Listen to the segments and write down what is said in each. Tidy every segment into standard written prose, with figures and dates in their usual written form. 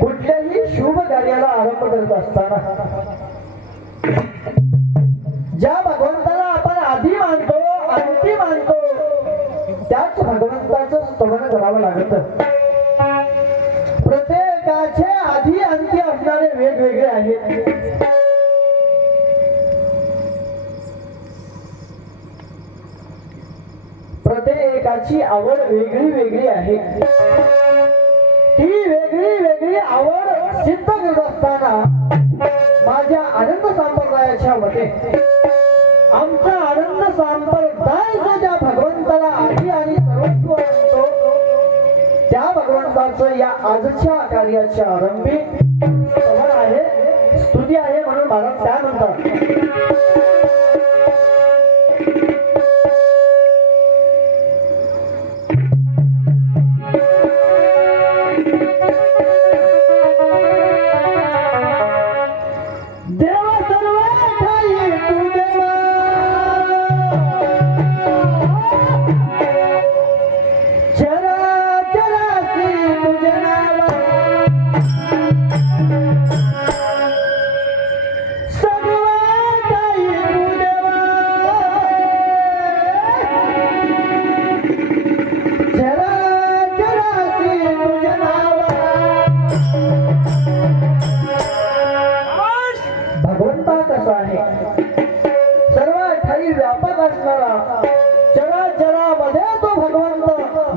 कुठल्याही शुभ कार्याला आरंभ करत असताना ज्या भगवंताला आपण आधी मानतो अंती मानतो त्याच भगवंताचं स्तवन करावं लागत. प्रत्येकाचे आधी अंती असणारे वेगवेगळे आहेत. प्रत्येकाची आवड वेगळी वेगळी आहे. ती वेगळी वेगळी आवड सिद्ध करत असताना माझ्या आनंद संप्रदायाच्या मते आमचा आनंद संप्रदाय जो ज्या भगवंताला आधी आणि सर्वस्व असतो त्या भगवंताचं या आजच्या कार्याच्या आरंभी स्तवन आहे, स्तुती आहे. म्हणून महाराज काय म्हणतात,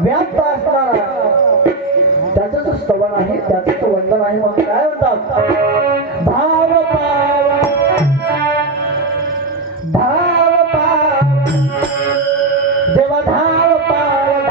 व्याप्त असणारा त्याचं स्तवन आहे, त्याचं वंदन आहे. मग काय म्हणतात, भाव पाव धाव पाव देवा धाव पाव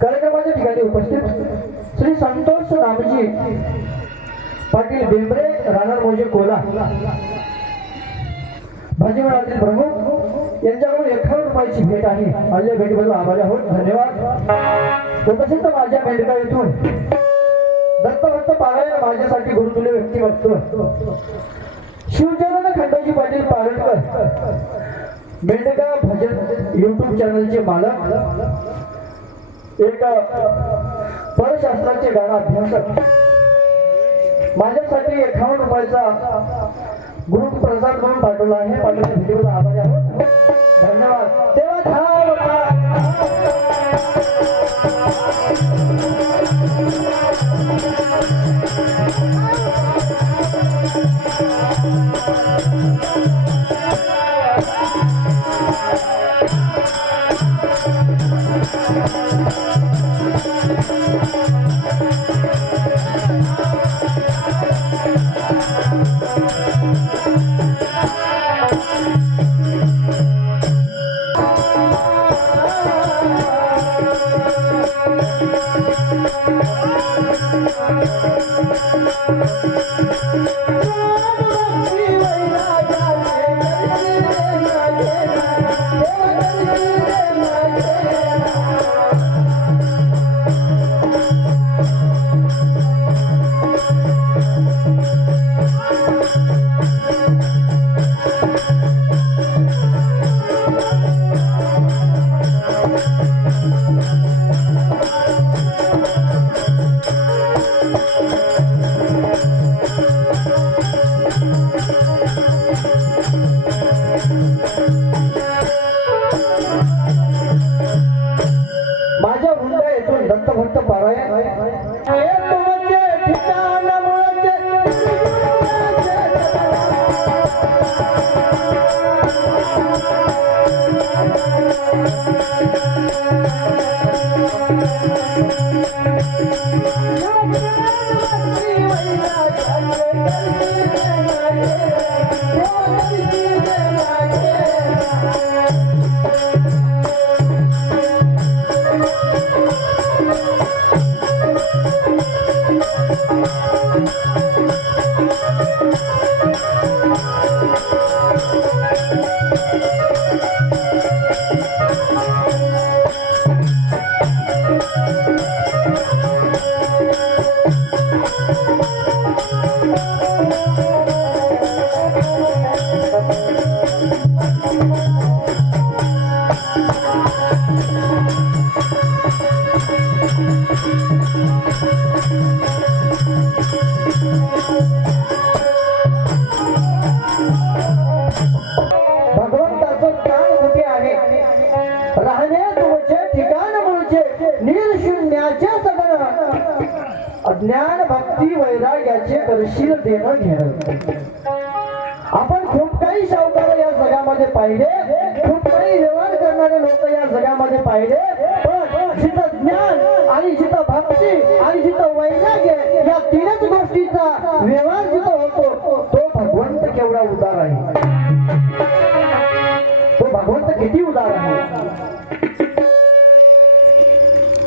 कार्यक्रमाच्या ठिकाणी उपस्थित श्री संतोष रामजी पाटील बेंबरे राहणार मोजे कोला भाजी मंडळातील प्रमुख यांच्याकडून 51 रुपयाची भेट आहे. आलेल्या भेटीबद्दल आभारी आहोत, धन्यवाद. तसेच माझ्या मेंढका येथून दत्तभक्त पारायण नावाचं माझ्यासाठी गुरुतुल्य व्यक्तिमत्व शिवचरण खंडोजी पाटील पारणकर मेंढका भजन YouTube चॅनलचे मालक, एक परशास्त्राचे गाणं अभ्यासक, माझ्यासाठी 51 रुपयाचा ग्रुप प्रसाद म्हणून पाठवला आहे. पाठवल्या व्हिडिओला आभारी आहोत. धन्यवाद. तेव्हा धाव ज्ञान भक्ती वैराग्याचे करशील देणं घेणं. आपण खूप काही सावकार या जगामध्ये पाहिले, खूप काही व्यवहार करणारे लोक या जगामध्ये पाहिले, पण जिथं ज्ञान आणि जिथं भक्ती आणि जिथं वैराग्य या तीनच गोष्टीचा व्यवहार जिथं होतो तो भगवंत केवढा उदार आहे. तो भगवंत किती उदार आहे.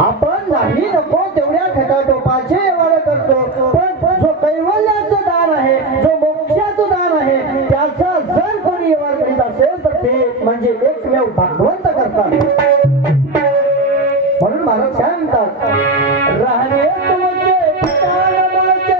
आपण नाही नको तेवढ्या खटाटोपाचे व्यवहार करतो, पण जो कैवल्याचं दान आहे, जो मोक्षाचं दान आहे, त्याचा जर कोणी व्यवहार करीत असेल तर ते म्हणजे एकमेव भगवंत करतात. म्हणून महाराज काय म्हणतात, राहणे तुमचे ठिकाण मुळचे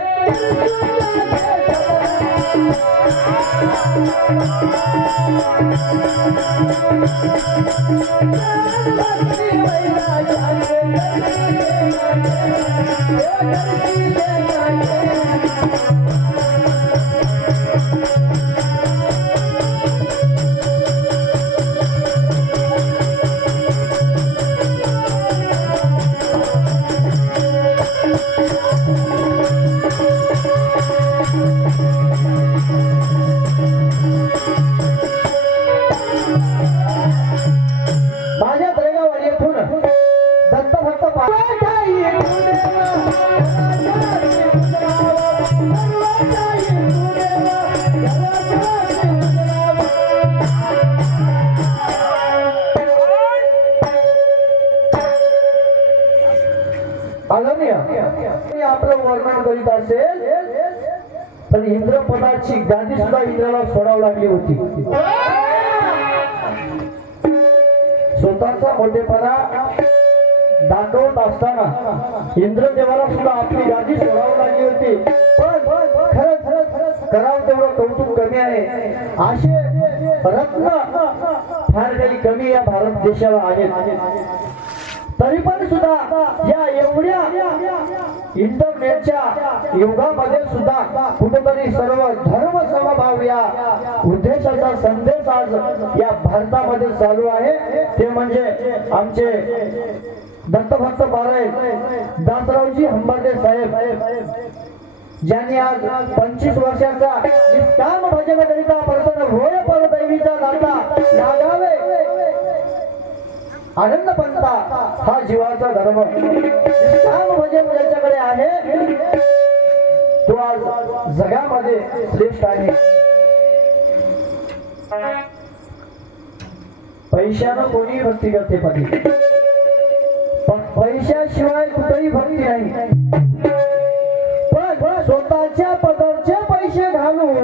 आपलं वर्णन करीत असेल तर इंद्रपदाची गादी सुद्धा इंद्राला सोडावं लागली होती. स्वतःचा मोठेपणा दाखवत असताना इंद्रदेवाला सुद्धा आपली गादी सोडावी लागली होती. दिशेला आहेत. तरी पण सुद्धा या एवढ्या इंटरनेटच्या युगामध्ये सुद्धा कुठेतरी सर्व धर्म समभाव या उद्देशाचा संदेश आज या भारतामध्ये चालू आहे. ते म्हणजे आमचे दत्तभक्त बाराई दासरावजी हंबर्डे साहेब, ज्यांनी आज 25 वर्षाचा निष्काम भजनाकरिता परतन होय परदैवीचा दाता लागावे आनंद पंथा हा जीवाचा धर्म निष्काम भजन ज्याच्याकडे आहे तो आज जगामध्ये श्रेष्ठ आहे. पैशानं कोणी भक्ती करते पाहिजे, पैशाशिवाय कुठेही भक्ती नाही. पण स्वतःच्या पदरचे पैसे घालून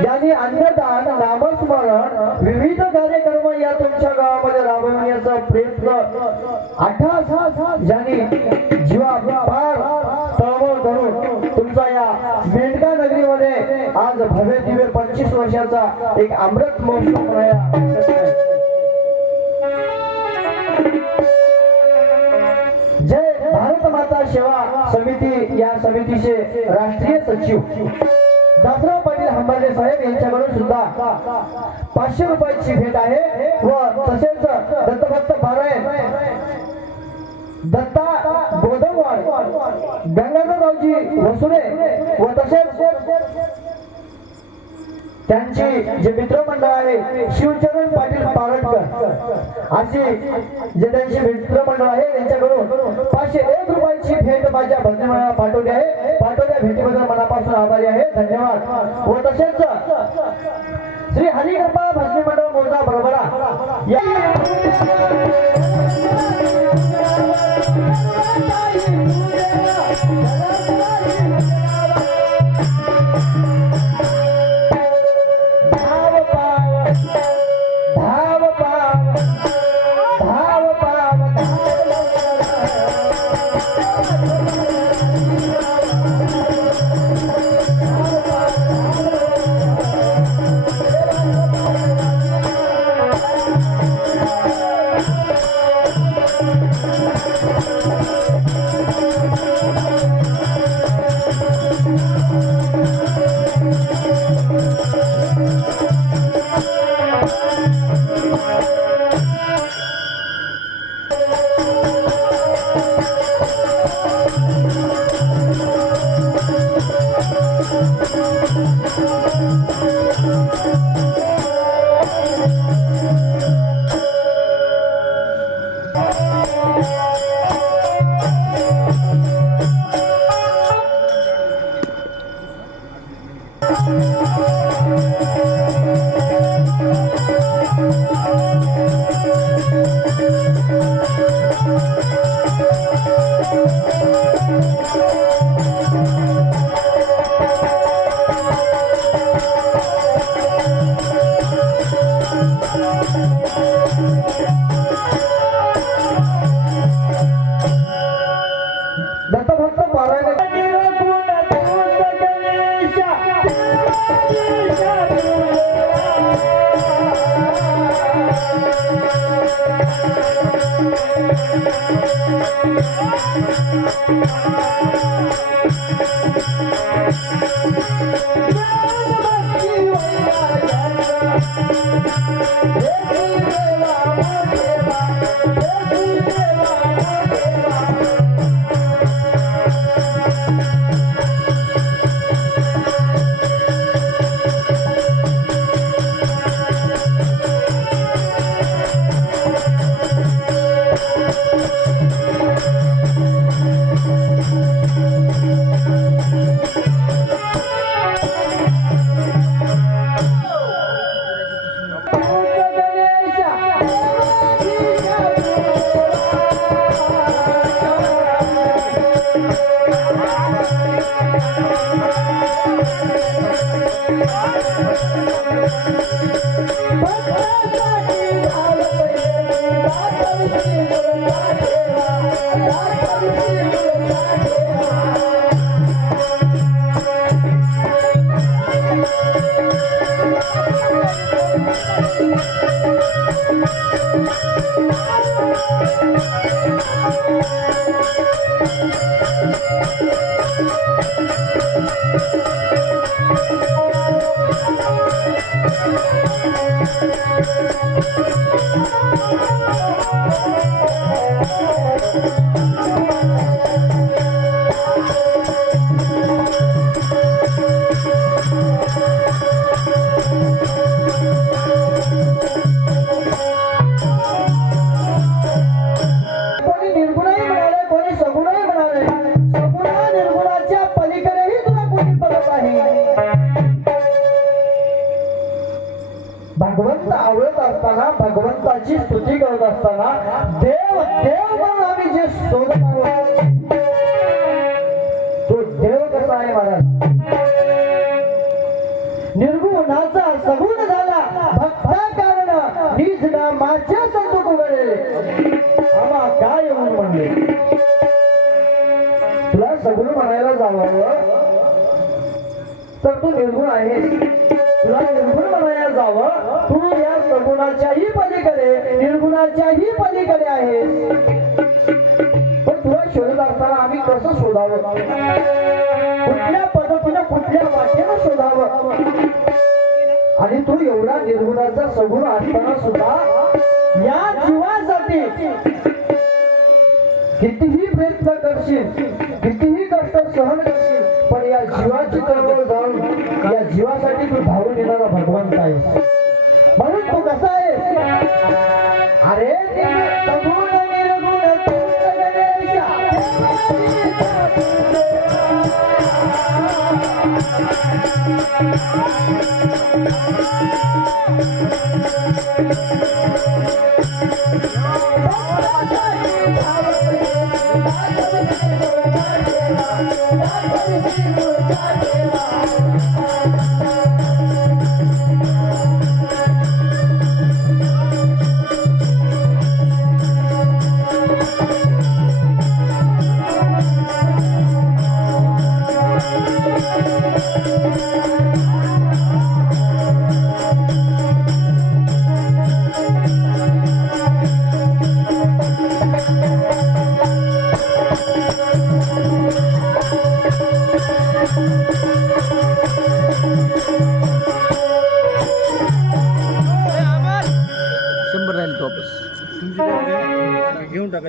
ज्यांनी अन्नदान, नामस्मरण, विविध कार्यक्रम या तुमच्या गावामध्ये राबवण्याचा प्रयत्न अठास ज्यांनी जीवा पार तळमळ धरून तुमचा या मेंढका नगरीमध्ये आज भव्य दिव्य 25 वर्षाचा एक अमृत महोत्सव राहिला. जय भारत माता सेवा समिती या समितीचे राष्ट्रीय सचिव दासराव पाटील हंबर्डे साहेब यांच्याकडून सुद्धा 500 रुपयाची भेट आहे व तसेच दत्तभक्त बाराई दत्ता गोदमवाड गंगाधररावजी वसुरे व तसेच त्यांची जे मित्रमंडळ आहे शिवचरण पाटील पारटकर अशी जे त्यांचे मित्रमंडळ आहे त्यांच्याकडून 501 रुपयाची भेट माझ्या भजनाला पाठवली आहे. पाठवल्या भेटीबद्दल मनापासून आभारी आहे, धन्यवाद. व तसेच श्री हरिकृपा भजनी मंडळ मोजा बरोबरा Thank you. भगवंत आवडत असताना, भगवंताची स्तुती करत असताना देव देव म्हणून आम्ही जे शोधत आहोत तो देव कसा आहे महाराज? निर्गुणाचा सगुण झाला भक्ता कारण निज नामाच्या संतुक उघडले आम्हा काय म्हणून म्हणले. तुला सगुण म्हणायला जावं तर तू निर्गुण आहेस. तुला निर्गुण म्हणायला जावं तू या सगुणाच्याही पलीकडे निर्गुणाच्याही पलीकडे आहेस. पण तुला शोधत असताना आम्ही कसं शोधावं, कुठल्या पद्धतीनं कुठल्या वाटेनं शोधावं. आणि तू एवढा निर्गुणाचा सगुण असताना सुद्धा या जीवासाठी कितीही प्रयत्न करशील, कितीही कष्ट सहन करशील, पण या जीवाची तळमळ जाऊन या जीवासाठी तू धावून येणारा भगवंत आहे. म्हणून तू कसा आहे? अरे सगुण निर्गुण तूच गणेशा. घेऊन टाका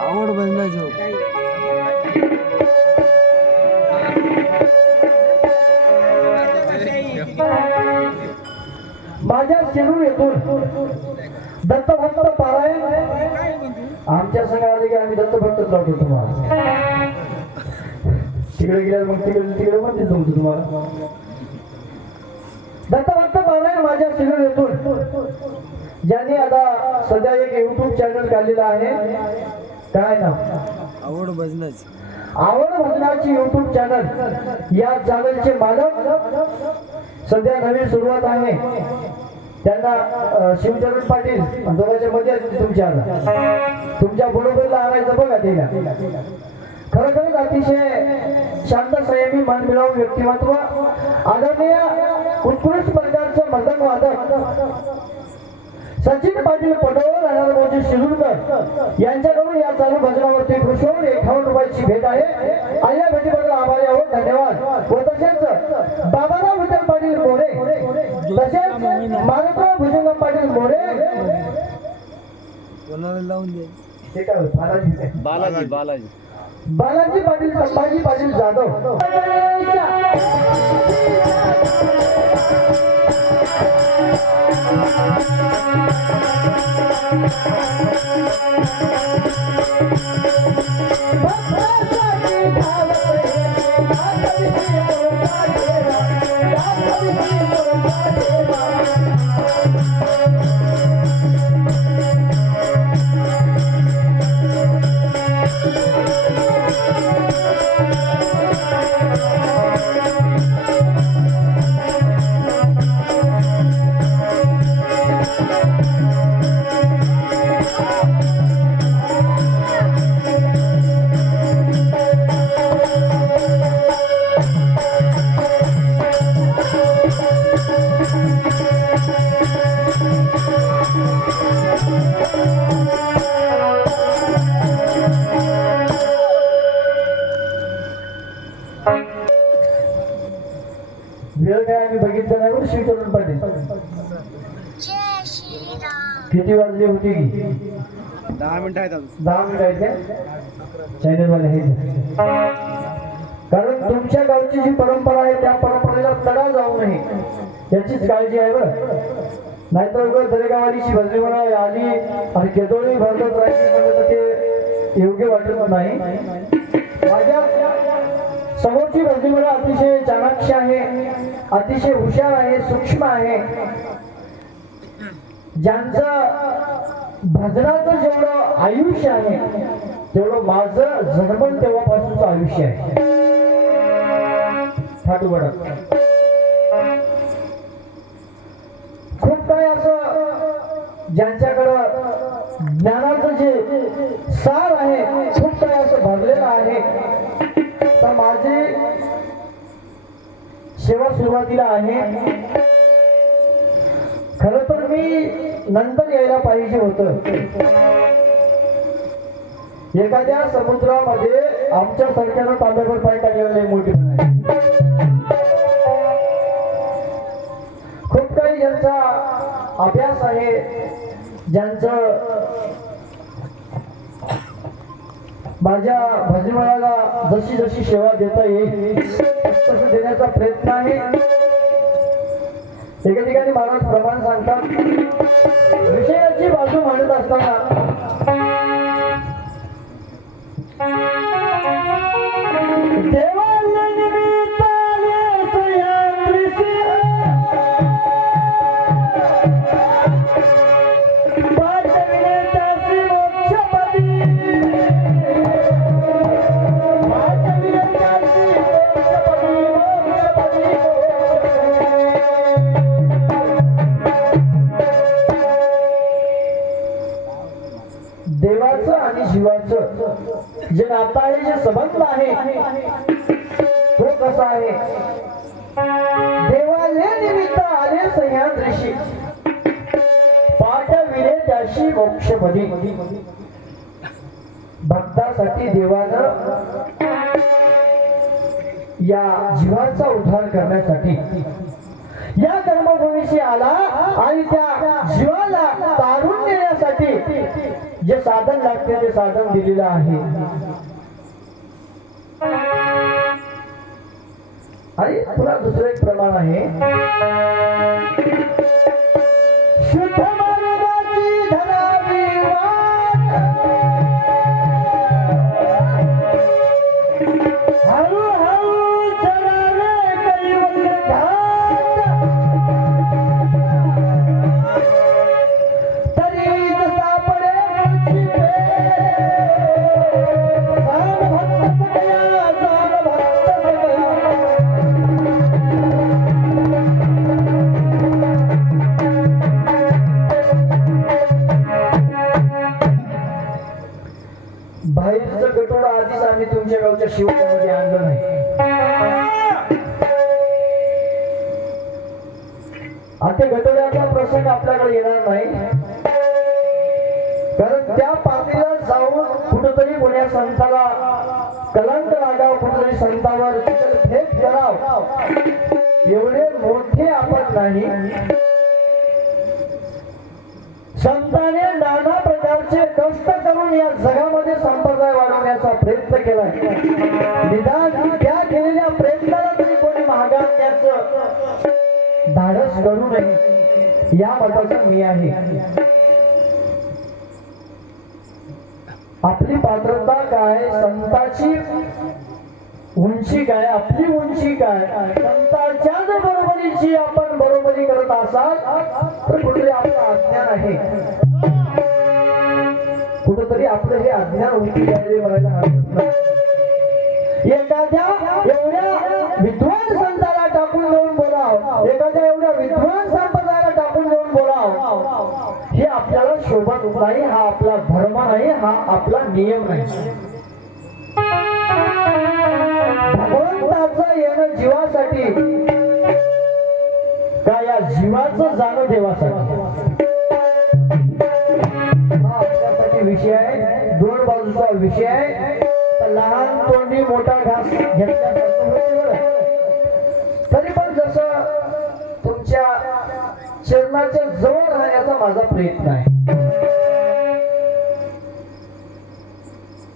आवड बनवायची. माझ्या शिरूर येथून दत्तभक्त पारायण आमच्या संघ आले की आम्ही दत्तभक्तच लावतो तुम्हाला. तिकडे गेल्यावर मग तिकडे म्हणते तुमचं तुम्हाला दत्तभक्त पारायण माझ्या शिरूर येथून ज्यांनी आता सध्या एक YouTube चॅनल काढलेला आहे. काय नाव? आवड भजनाची. आवड भजनाची YouTube चॅनल. या चॅनलचे मालक सध्या नवीन सुरुवात आहे. त्यांना शिवचरण पाटील दोघांच्या मध्ये तुमच्या बरोबरला आणायचं बघा तिला. खरोखरच अतिशय शांत संयमी मन मिळवून व्यक्तिमत्व, आदरणीय उत्कृष्ट प्रकारचं मदन वादक सचिन पाटील पटोळ राहणार शिरूरकर यांच्याकडून या चालू भजनावरती कृष्ण 51 रुपयाची भेट आहे. आणि या भेटीबद्दल आभारी आहोत, धन्यवाद. व तसेच बाबाराव विठ्ठल पाटील मोरे, तसेच मारुतराव भुजंगम पाटील मोरे. कोणाला लावून दे हे काय बालाजी बालाजी बालाजी पाटील, संभाजी पाटील जाधव. वेळ काय आम्ही बघितलं नाही बरं शिवचरण पाटील. किती वाजली होती की 10 मिनिटं आहेत अजून. 10 मिनिटं आहेत का चॅनलवाले हे. कारण तुमच्या गावची जी परंपरा आहे त्या परंपरेला तडा जाऊ नये याचीच काळजी आहे बरं. नाहीतर उगाच दरेगावाडीची भजनी म्हणा आली आणि केदोळी भरत राहायची म्हणजे तर ते योग्य वाटत नाही. माझ्या समोरची भजनी म्हणा अतिशय चाणाक्ष आहे, अतिशय हुशार आहे, सूक्ष्म आहे. ज्यांचं भजनाचं जेवढं आयुष्य आहे तेवढं माझं जन्मन तेव्हापासूनचं आयुष्य आहे. ठाटूबडा खूप काय असं ज्यांच्याकडं ज्ञानाचं जे सार आहे खूप काय असं भरलेलं आहे. तर माझी सेवा सुरुवातीला आहे. खरं तर मी नंतर यायला पाहिजे होतं. एखाद्या समुद्रामध्ये आमच्या सरकारनं तांब्यावर पाय टाकलेले मोठी नाही. खूप काही ज्यांचा अभ्यास आहे, ज्यांचं माझ्या भजनीमळाला जशी जशी सेवा देता येईल तसं देण्याचा प्रयत्न आहे. एका ठिकाणी महाराज प्रमाण सांगतात विषयाची बाजू मांडत असताना देवाला निमित्ताने सह्याद्रीशी पाठविले त्यासी मोक्षपदी, पाठविले त्यासी मोक्षपदी, मोक्षपदी, देवाचं आणि जीवाचं जे नातं आहे, जे संबंध आहे तो कसा आहे. देवाले निमित्त आले सह्याद्रीशी पाठविले त्याशी मोक्षपदी. भक्तासाठी देवानं या जीवाचा उद्धार करण्यासाठी या कर्मभूमीशी आला आणि त्या जीवाला तारून नेण्यासाठी जे साधन लागते ते साधन दिलेलं आहे. आणि पुन्हा दुसरं एक प्रमाण आहे. शुद्ध मार्गाची धरावी वाट, हळूहळू चलावे कैवल्य घाट, तरीच सापडे मुळची पेर, जाण भक्त सगळ्या, जाण भक्त सगळ्या. बाहेरचं गटोडा आधीच आम्ही तुमच्या गावच्या शिवकामध्ये आणलं नाही. आता गटोड्याचा प्रसंग आपल्याकडे येणार नाही. कारण त्या पातळीला जाऊन कुठंतरी कोण्या संताला कलंक लागाव, कुठेतरी संतावर थेट कराव एवढे मोठे आपण नाही. संताने नाना प्रकारचे कष्ट करून या जगामध्ये संप्रदाय वाढवण्याचा प्रयत्न केलाय. निदान त्या केलेल्या प्रयत्नाला तरी कोणी महागाण्याचं धाडस करू नये या मताचा मी आहे. आपली पात्रता काय, संताची उंची काय, आपली उंची काय, संतांच्या जर बरोबरीची आपण बरोबरी करत असाल तर कुठेतरी आपलं अज्ञान आहे. कुठेतरी आपलं हे अज्ञान उंची द्यायला म्हणायला हरकत नाही. एखाद्या एवढ्या विद्वान संताला टाकून देऊन बोलाव, एखाद्या एवढ्या विद्वान संप्रदायाला टाकून देऊन बोलाव, हे आपल्याला शोभत नाही. हा आपला धर्म नाही, हा आपला नियम नाही. भगवंताचं येणं जीवासाठी का या जीवाचं जाणं देवासाठी, हा आपल्यासाठी विषय आहे. दोन बाजूचा विषय आहे. लहान तोंडी मोठा घास घेतल्यासारखं होते बरं. तरी पण तुमच्या चरणाच्या जवळ राहण्याचा माझा प्रयत्न आहे.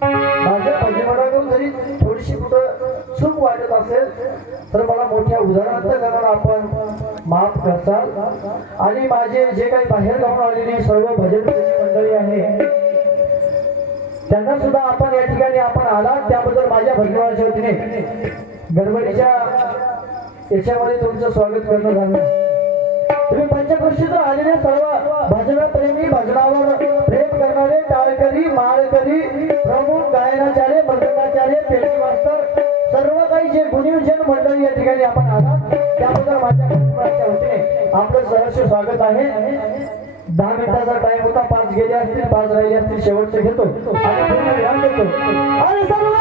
माझ्या भजनाकडून जरी थोडीशी कुठं चूक वाटत असेल तर मला मोठ्या उदाहरणार्थ आपण माफ करताल. आणि माझे जे काही बाहेर गावून आलेली सर्व भजन मंडळी आहे त्यांना सुद्धा आपण या ठिकाणी आपण आलात त्याबद्दल माझ्या भजनाच्या वतीने गडबडीच्या याच्यामध्ये तुमचं स्वागत करणं झालं. तुम्ही पंचक्रोशीतून आलेले सर्व भजनप्रेमी, भजनावर प्रेम करणारे, टाळकरी, माळकरी, प्रमुख, गायनाचार्य, मृदंगाचार्य, पेटी मास्तर, सर्व काही जे गुणीजन मंडळी या ठिकाणी आपण आलात त्याबद्दल माझ्या भजनाच्या वतीने आपलं सहर्ष स्वागत आहे. 10 मिनिटाचा टाइम होता, 5 गेले असतील, 5 राहिले असतील, शेवटचे घेतो आणि पूर्ण विराम देतो. आणि सर्व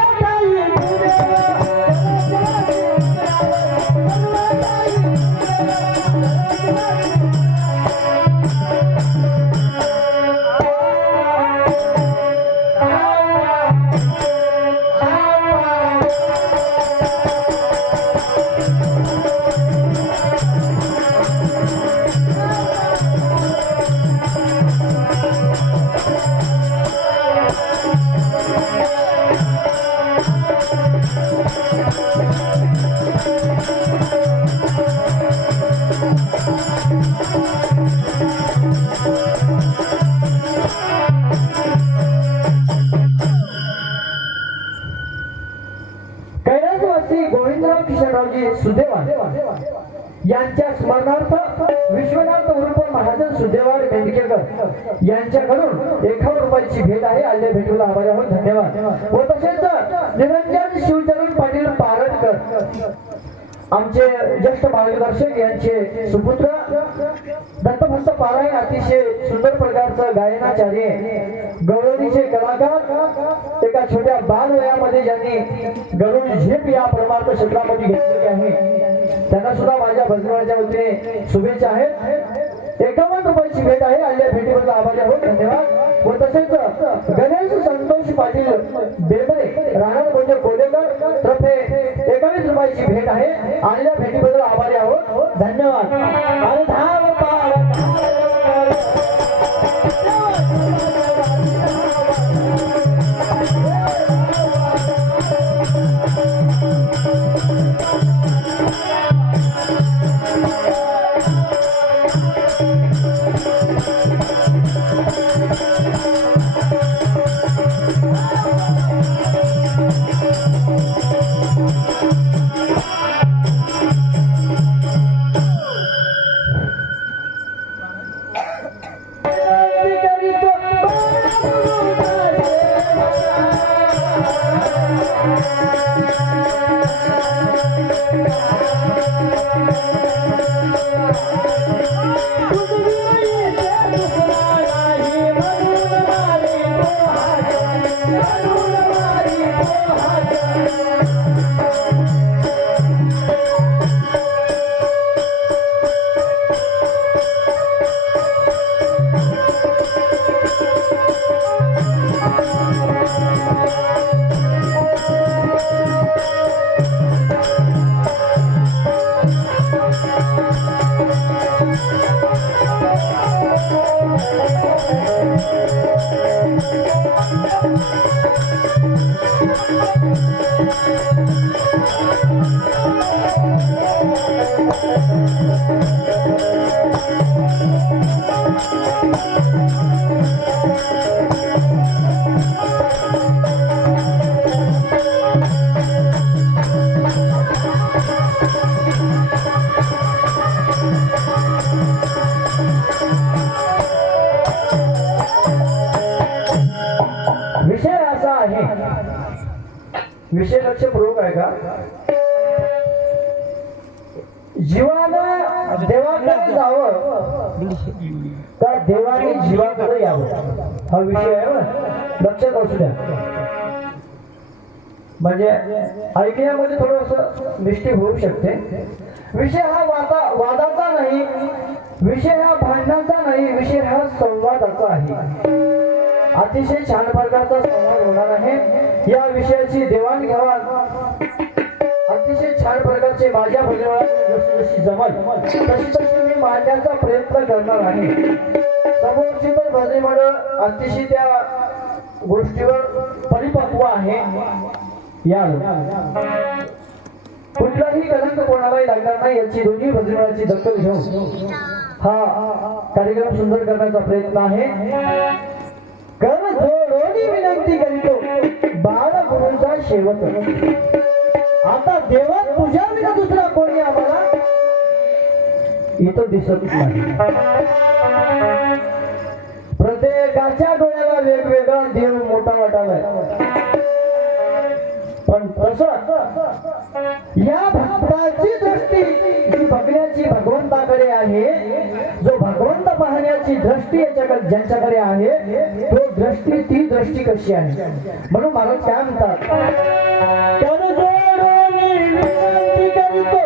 कैलासवासी गोविंदराव किशनरावजी सुदेवाड यांच्या स्मरणार्थ विश्वनाथ उर्फ महाजन सुदेवाड मेंढकेकर यांच्याकडून 51 रुपयाची भेट आहे. आल्या भेटीला आभारी आहोत, धन्यवाद. व तसेच निरंजन शिवचरण पाटील पारडकर आमचे ज्येष्ठ मार्गदर्शक यांचे सुपुत्र दत्तभक्त पारायण अतिशय सुंदर प्रकारचं गायनाचार्य, गवळणीचे कलाकार, एका छोट्या बालवयामध्ये ज्यांनी गरुड झेप या परमार्थ क्षेत्रामध्ये घेतलेली आहे त्यांना सुद्धा माझ्या भजनाच्या वतीने शुभेच्छा आहेत. 51 रुपयाची भेट आहे. आल्या भेटीबद्दल आभारी आहोत, धन्यवाद. व तसेच गणेश संतोष पाटील बेबरे राहणार म्हणजे कोलेकर तर्फे 21 रुपयाची भेट आहे. आलेल्या भेटीबद्दल आभारी आहोत, धन्यवाद. आणि धाव पाळ विषय असा आहे, विषय लक्षपूर्वक आहे का? जीवानं देवाकडे जावं का देवाने जीवाकडे यावं, हा विषय आहे बरं, लक्षात असू द्या. म्हणजे ऐकण्यामध्ये थोडंसं मिस्टेक होऊ शकते. विषय हा वादाचा नाही, विषय हा भांडणाचा नाही, विषय हा संवादाचा आहे. अतिशय छान प्रकारचा संवाद होणार आहे. या विषयाची देवाणघेवाण अतिशय छान प्रकारचे जसे माझ्या भजनाला जशी जशी जमल तशी तशी मी मांडण्याचा प्रयत्न करणार आहे. समोरची तर भजनी मंडळ अतिशय त्या गोष्टीवर परिपक्व आहे. या कुठलाही कलंक कोणालाही लागणार नाही याची दोन्ही भजनी मंडळाची दखल घेऊन हा कार्यक्रम सुंदर करण्याचा प्रयत्न आहे. कर जोडोनी विनंती करीतो बाळगुरूंचा शेवट. आता देवा तुझ्या विना दुसरा कोणी आम्हाला इथं दिसत नाही. प्रत्येकाच्या डोळ्याला वेगवेगळा देव मोठा वाटालाय, पण तसं या भक्ताची दृष्टी जी बघण्याची भगवंताकडे आहे, जो भगवंत पाहण्याची दृष्टी याच्याकडे ज्यांच्याकडे आहे तो दृष्टी ती दृष्टी कशी आहे. म्हणून महाराज काय म्हणतात, कर जोडून विनंती करीतो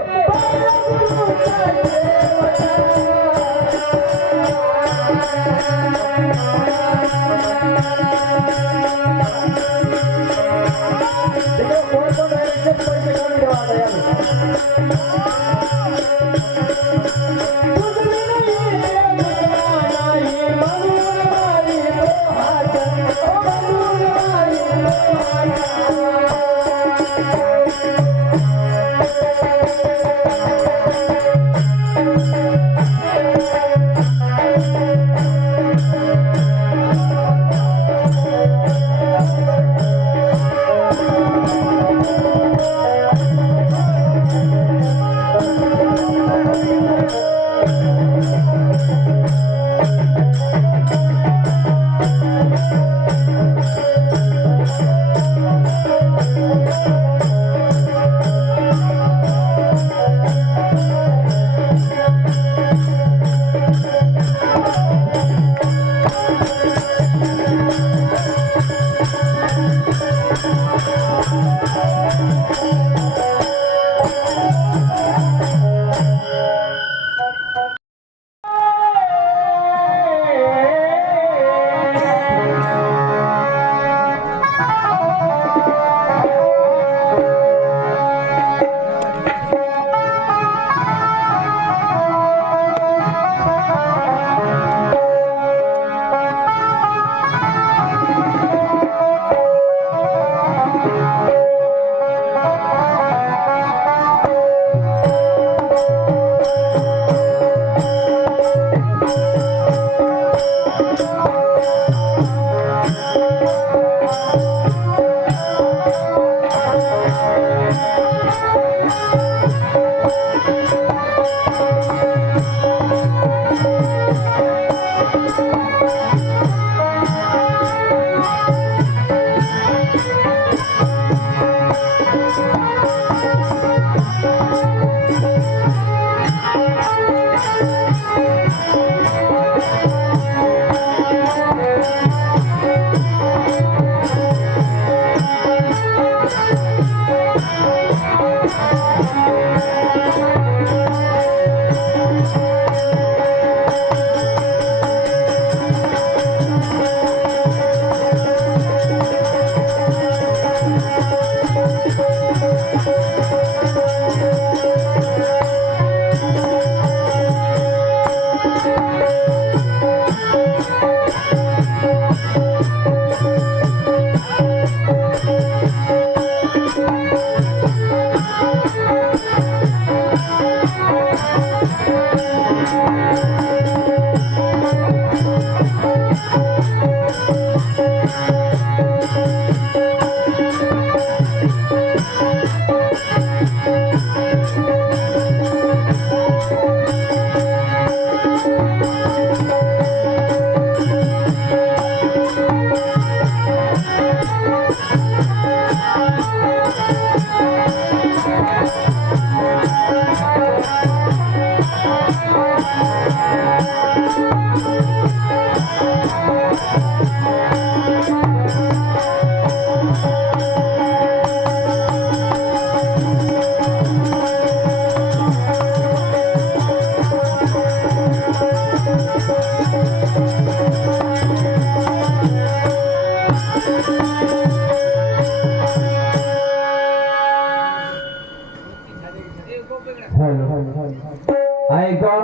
ऐका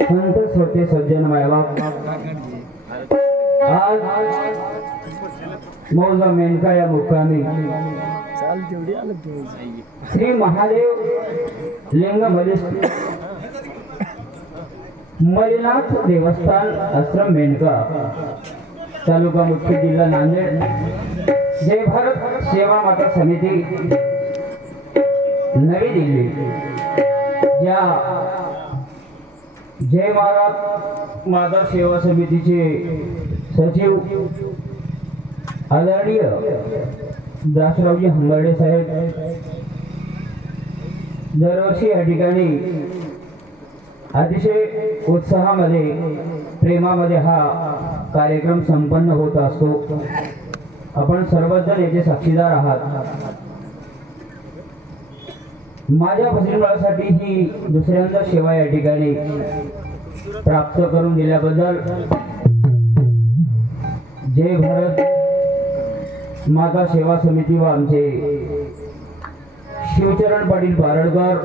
संत श्रोते सज्जन मायबाप, आज मौजा मेनका या मुक्कामी श्री महादेव लिंग मलिनाथ देवस्थान आश्रम मेनका, तालुका मुख्य, जिल्हा नांदेड, जय भारत सेवा माता समिती नवी दिल्ली या जय महाराज माता सेवा समितीचे सचिव आदरणीय दासरावजी हंबर्डे साहेब, दरवर्षी या ठिकाणी अतिशय उत्साहामध्ये प्रेमामध्ये हा कार्यक्रम संपन्न होत असतो. आपण सर्वजण याचे साक्षीदार आहात. माझ्या भजनमळासाठी ही दुसऱ्यांदा सेवा या ठिकाणी प्राप्त करून दिल्याबद्दल जय भारत माता सेवा समिती व आमचे शिवचरण पाटील पारडकर,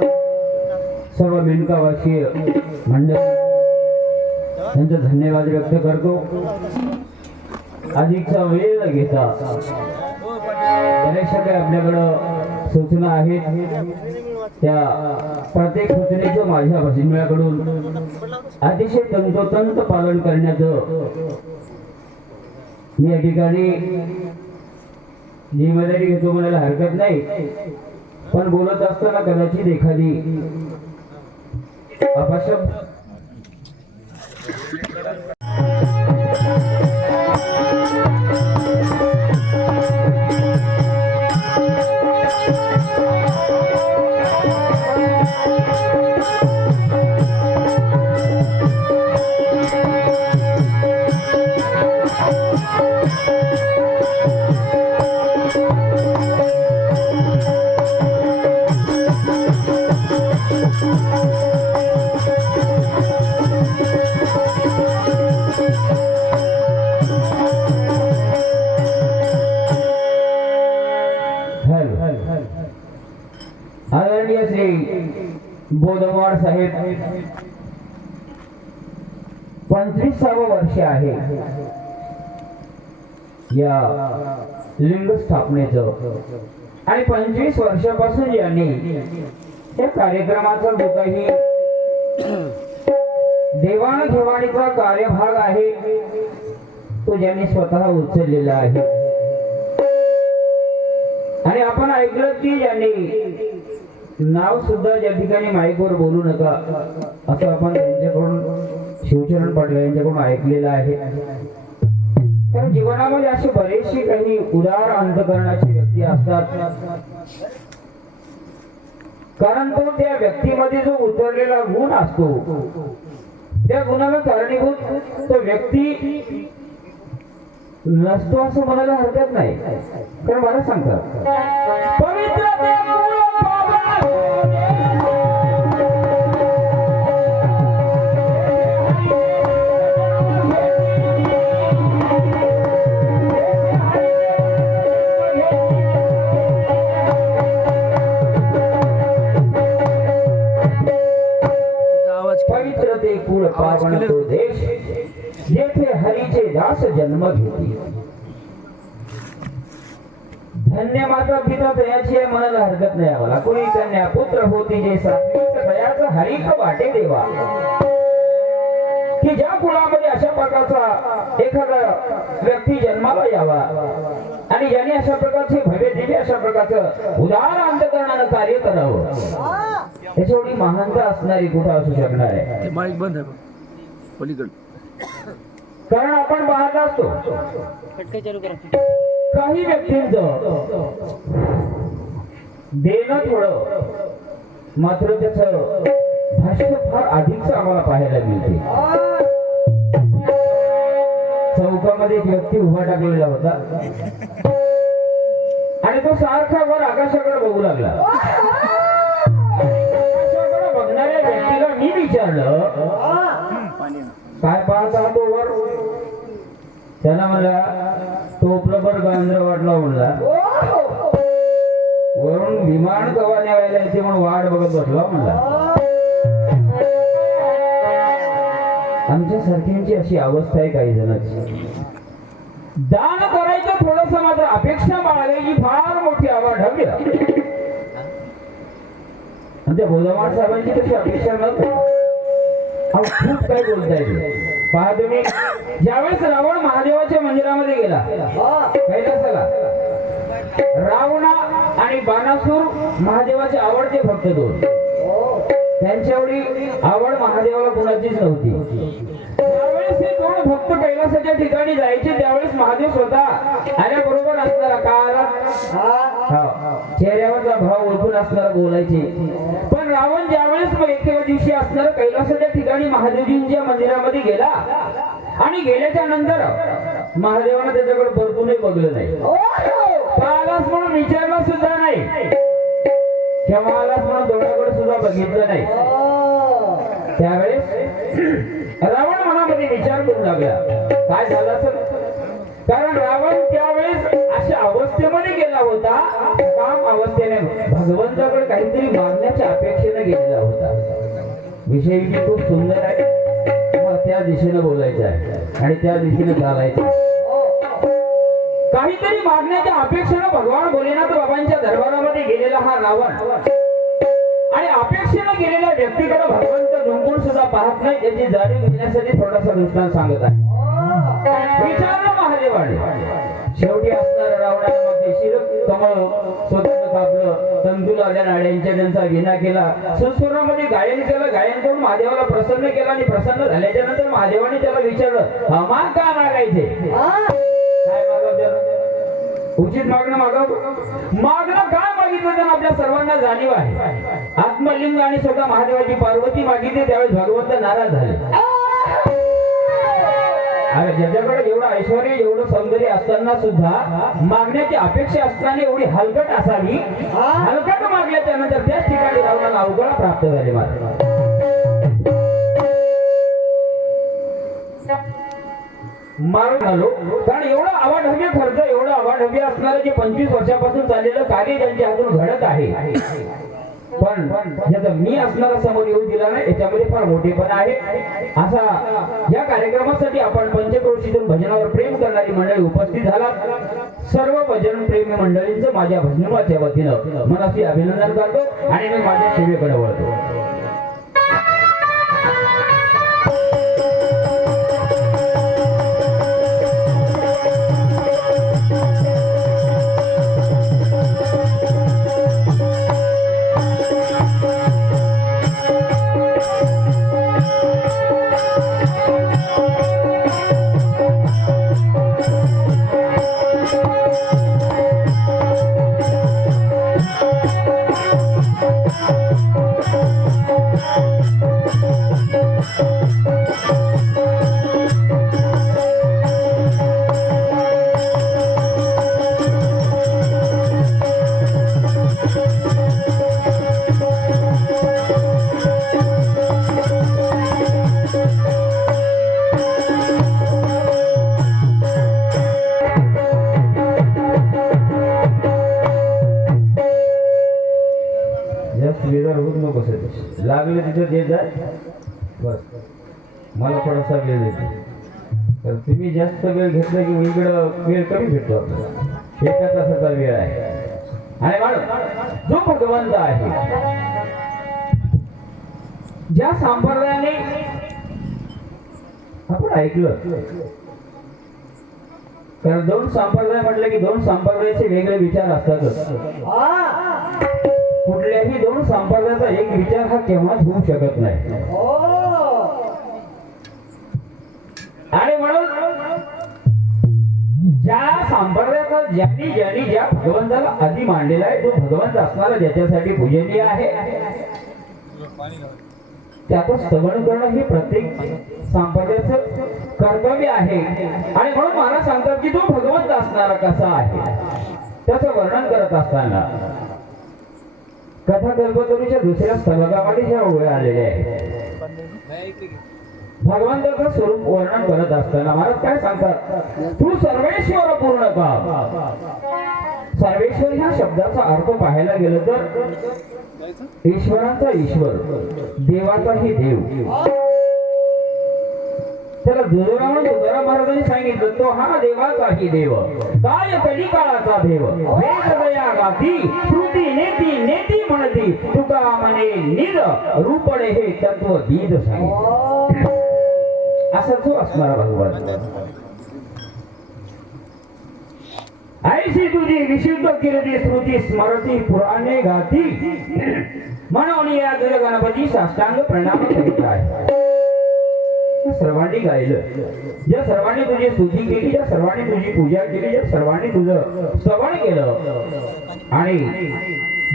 सर्व मेनकावासीय मंडळ यांचा धन्यवाद व्यक्त करतो. अधिकचा वेळ न घेता बऱ्याचशा काही आपल्याकडं सूचना आहेत, त्या प्रत्येक सूचनेचं माझ्या भजनमेळाकडून अतिशय तंतोतंत पालन करण्याचं मी या ठिकाणी जिम्मेदारी घेतो, म्हणायला हरकत नाही. पण बोलत असताना कदाचित एखादी अपशब्द आदरणीय श्री बोधवाड साहेब 25वे वर्ष आहे या लिंग स्थापनेचं, आणि 25 वर्षापासून यांनी या कार्यक्रमाचा जो काही देवाणघेवाणीचा कार्यभाग आहे तो ज्यांनी स्वतः उचललेला आहे. आणि आपण ऐकलं की ज्यांनी नाव सुद्धा ज्या ठिकाणी माईकवर बोलू नका असं आपण त्यांच्याकडून, शिवचरण पाटील यांच्याकडून ऐकलेलं आहे. कारण जीवनामध्ये असे बरेचसे काही उदार अंतकरणाचे व्यक्ती असतात, कारण तो त्या व्यक्तीमध्ये जो उतरलेला गुण असतो त्या गुणाला कारणीभूत तो व्यक्ती नसतो असं म्हणायला हरकत नाही. कारण मला सांगतात पवित्र पवित्र ते कुळ पावन तो देश, जेथे हरीचे दास जन्म घेती. धन्य माता पिता दयाची म्हणायला हरकत नाही आम्हाला. कोणी कन्या पुत्र होती जे सात्विक दयाचा हरिक वाटे देवा, की ज्या कुळामध्ये अशा प्रकारचा एखादा व्यक्ती जन्माला यावा आणि ज्याने अशा प्रकारचे भव्य दिव्य अशा प्रकारचं उदार अंतकरणानं कार्य करावं, त्याच्यावढी महानता असणारी कुठं असू शकणार आहे. माईक बंद आहे पलीकडे. कारण आपण पाहत असतो काही व्यक्तींचं देणं थोडं, मात्र त्याचं भाष्य फार अधिकच आम्हाला पाहायला मिळते. चौकामध्ये एक व्यक्ती उभा टाकलेला होता आणि तो सारखा वर आकाशाकडे बघू लागला. आकाशाकडे बघणाऱ्या व्यक्तीला मी विचारलं, काय पाहता तो वर? त्याला म्हणला टोपलं बर गांधर वाटला म्हणला, वरून विमान कवा न्यावं करायला येते म्हणून वाट बघत बसला म्हणला. आमच्या सारख्यांची अशी अवस्था आहे काही जणांची. दान करायचं थोडस मात्र अपेक्षा बाळगायची फार मोठी आवाढव्य. आणि त्या भोजमाड साहेबांची तशी अपेक्षा नव्हती. खूप काय बोलताय ते पहा तुम्ही. ज्यावेळेस रावण महादेवाच्या मंदिरामध्ये गेला कैलासाला, रावणा आणि बाणासूर महादेवाचे आवडते भक्त दोन. त्यांच्या एवढी आवड महादेवाला कुणाचीच नव्हती. त्यावेळेस हे दोन भक्त कैलासाच्या ठिकाणी जायचे त्यावेळेस महादेव स्वतः आल्याबरोबर असणारा चेहऱ्यावरचा भाव ओळखून असणारा बोलायचे. पण रावण ज्यावेळेस एके दिवशी असणार कैलासाच्या ठिकाणी महादेवजींच्या मंदिरामध्ये गेला आणि गेल्याच्या नंतर महादेवानं त्याच्याकडे परतूनही बघलं नाही. पालास म्हणून विचारला सुद्धा नाही, केव्हा आलास म्हणून डोळ्याकडे सुद्धा बघितलं नाही. त्यावेळेस रावण मनामध्ये विचार करू लागला काय झालं असेल. कारण रावण त्यावेळेस अशा अवस्थेमध्ये गेला होता, काम अवस्थेने भगवंताकडे काहीतरी मागण्याच्या अपेक्षेने गेलेला होता. विषय खूप सुंदर आहे, मग त्या दिशेने बोलायचं आहे आणि त्या दिशेने चालायचं. काहीतरी मागण्याच्या अपेक्षेने भगवान भोलेनाथ बाबांच्या दरबारामध्ये गेलेला हा रावण आणि अपेक्षेने गेलेल्या व्यक्तीकडे भगवंत डोंगून सुद्धा पाहत नाही. त्याची जाणीव घेण्यासाठी थोडासा दृष्टांत सांगत आहे. विचारलं महादेवाने. शेवटी असणाऱ्या रावणाने मग शिर कमळ स्वतःच कापलं, तंतू लावल्या नाड्यांच्या त्यांचा विना केला, सुस्वरामध्ये गायन केलं, गायन करून महादेवाला प्रसन्न केला आणि प्रसन्न झाल्याच्या नंतर महादेवाने त्याला विचारलं माग का मागायचे, काय मागावं, उचित मागणं मागावं. मागणं काय मागितलं तर आपल्या सर्वांना जाणीव आहे. आत्मलिंग आणि स्वतः महादेवाची पार्वती मागितली त्यावेळेस भगवंत नाराज झाले. अरे ज्याच्याकडे एवढं ऐश्वर एवढं सौंदर्य असताना सुद्धा मागण्याची अपेक्षा असताना एवढी हलकट असावी, हलकट मागल्याच्या नंतर त्याच ठिकाणी रावणाला अवघड प्राप्त झाले. मारून आलो कारण एवढा अवाढव्य खर्च, एवढं अवाढव्य असणारं जे 25 वर्षापासून चाललेलं कार्य ज्यांच्या हातून घडत आहे, पण ज्याचं मी असणारा समोर येऊन दिला नाही याच्यामध्ये फार मोठेपणा आहे. असा या कार्यक्रमासाठी आपण पंचक्रोशीतून भजनावर प्रेम करणारी मंडळी उपस्थित झाला. सर्व भजन प्रेमी मंडळींचं माझ्या भजनाच्या वतीनं मनाशी अभिनंदन करतो आणि मी माझ्या सेवेकडे वळतो. लागले तिथं देत जाय, बस मला थोडासा वेळ देतो. तर तुम्ही जास्त वेळ घेतला की इकडं वेळ कमी भेटतो. एका तासाचा वेळ आहे. आणि मॅडम जो भगवंत आहे, ज्या संप्रदायाने आपण ऐकलं, कारण दोन संप्रदाय म्हटलं की दोन संप्रदायाचे वेगळे विचार असतातच. कुठल्याही दोन संप्रदायाचा एक विचार हा केव्हाच होऊ शकत नाही. आणि म्हणून ज्या संप्रदायाचा ज्यांनी ज्या भगवंताला आधी मांडलेला आहे, तो भगवंत असणारा ज्याच्यासाठी पूजनीय आहे, त्याचं स्तवन करणं हे प्रत्येक संप्रदायाचं कर्तव्य आहे. आणि म्हणून मला सांगतात की तो भगवंत असणारा कसा आहे त्याचं वर्णन करत असताना कथा कल्पतरूच्या दुसऱ्या स्थलकामध्ये ह्या ओव्या आलेल्या आहेत. भगवंताचं स्वरूप वर्णन करत असताना महाराज काय सांगतात, तू सर्वेश्वर पूर्ण का. सर्वेश्वर ह्या शब्दाचा अर्थ पाहायला गेलं तर ईश्वराचा ईश्वर, देवाचाही देव. त्याला दुर्गाराम महाराजांनी सांगितलं, तो हा देवाचाही देव, काय कलिकाळाचा देव. वेद दया गाती, श्रुती नेती नेती म्हणती, तुका म्हणे निज रूपडे हे तत्व दीद सांगितलं. असा जो असणारा भगवान. ऐशी तुझी विशुद्ध कीर्ती श्रुती स्मरती पुराणे गाती, म्हणून या जर गणपती साष्टांग प्रणाम करीत आहे. सर्वांनी गायलं, ज्या सर्वांनी तुझी स्तुती केली, ज्या सर्वांनी तुझी पूजा केली, ज्या सर्वांनी तुझं श्रवण केलं आणि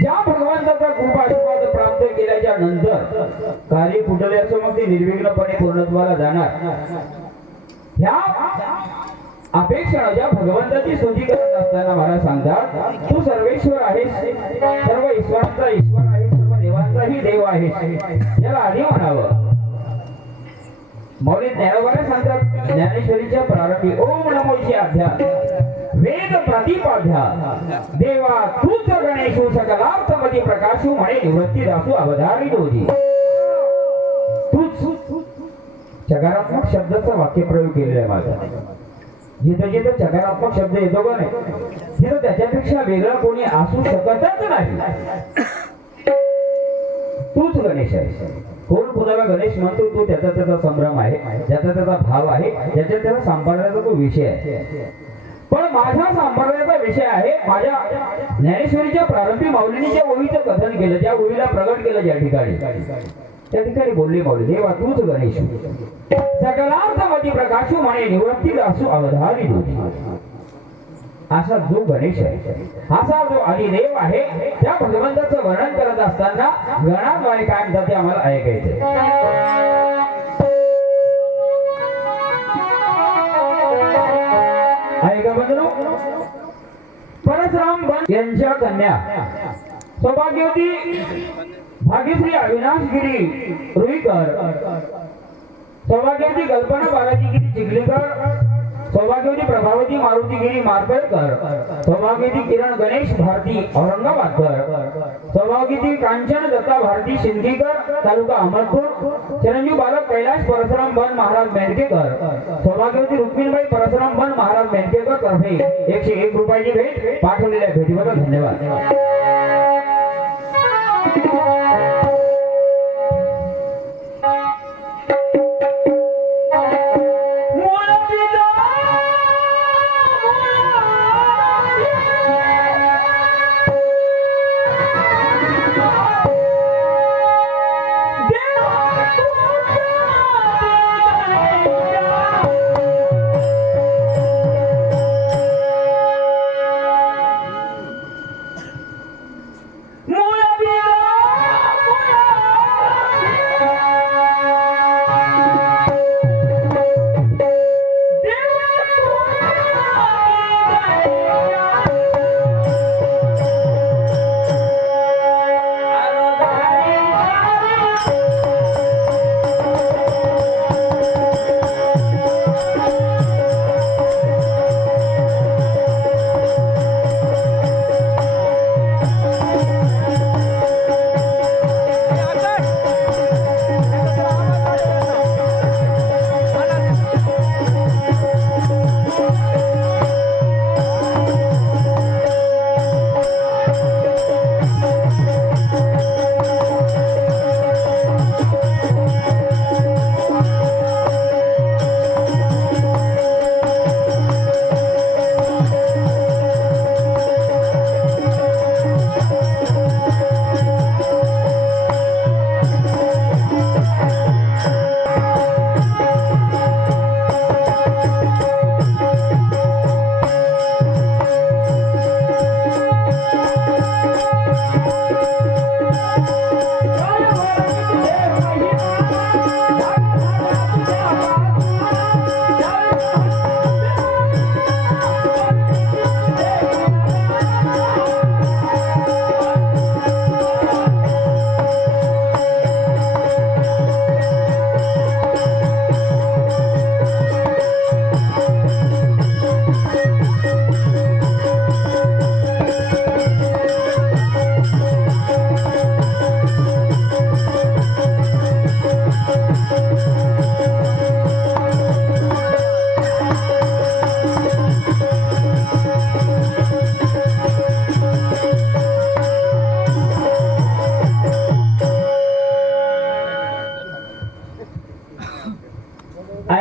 ज्या भगवंताचा कृपा आशीर्वाद प्राप्त केल्याच्या नंतर कार्य कुठले असो मग ते निर्विघ्नपणे पूर्णत्वाला जाणार. ह्या अपेक्षा ज्या भगवंताची स्तुती करत असताना मला सांगतात, तू सर्वेश्वर आहेस, सर्व ईश्वरांचा ईश्वर आहेस, सर्व देवांचाही देव आहेस, याला आधी म्हणावं. मौली ज्ञानोबाने सांगतात, ज्ञानेश्वरीच्या प्रारंभी ओम नमोची आध्या वेद प्रतिपाध्या, देवा तूच गणेशू सकलार्थमती प्रकाशू म्हणे निवृत्ती दासू अवधारी दोजी. तूच चकारात्मक शब्दाचा वाक्यप्रयोग केलेला आहे माझा. जिथं जिथं चकारात्मक शब्द येतो का नाही, तिथं त्याच्यापेक्षा वेगळा कोणी असू शकतच नाही. तूच गणेश आहे. कोण कुणाला गणेश म्हणतो, तो त्याचा त्याचा संभ्रम आहे, ज्याचा त्याचा भाव आहे, ज्याच्या त्याचा संप्रदायाचा तो विषय आहे. पण माझ्या संप्रदायाचा विषय आहे, माझ्या ज्ञानेश्वरीच्या प्रारंभी माऊलीने ज्या ओळीचं कथन केलं, ज्या ओळीला प्रगट केलं, ज्या ठिकाणी त्या ठिकाणी बोलले माऊली, देवा तूच गणेश सकलार्थमती प्रकाशू म्हणे निवृत्ती दासू अवधारी दोषी. असा जो गणेश आहे, असा जो आदिदेव आहे, त्या भगवंताचं वर्णन करत असताना गणाद्वारे काय म्हणतात ते आम्हाला ऐकायचं. ऐका बंधू, परशुराम बन यांच्या कन्या सौभाग्यवती भाग्यश्री अविनाशगिरी रुईकर, सौभाग्यवती कल्पना बालाजीगिरी चिखलीकर, सौभाग्यवती प्रभावती मारुतीगिरी मारकळकर, सौभाग्यवती किरण गणेश भारती औरंगाबादकर, सौभाग्यवती कांचन दत्ता भारती शिंदीकर तालुका अहमदपूर, चिरंजीव बालक कैलाश परशुराम बन महाराज मेंढकेकर, सौभाग्यवती रुक्मिणबाई परशुराम बन महाराज मेंढकेकर तर्फे 101 रुपयाची भेट पाठवलेल्या भेटीबद्दल धन्यवाद.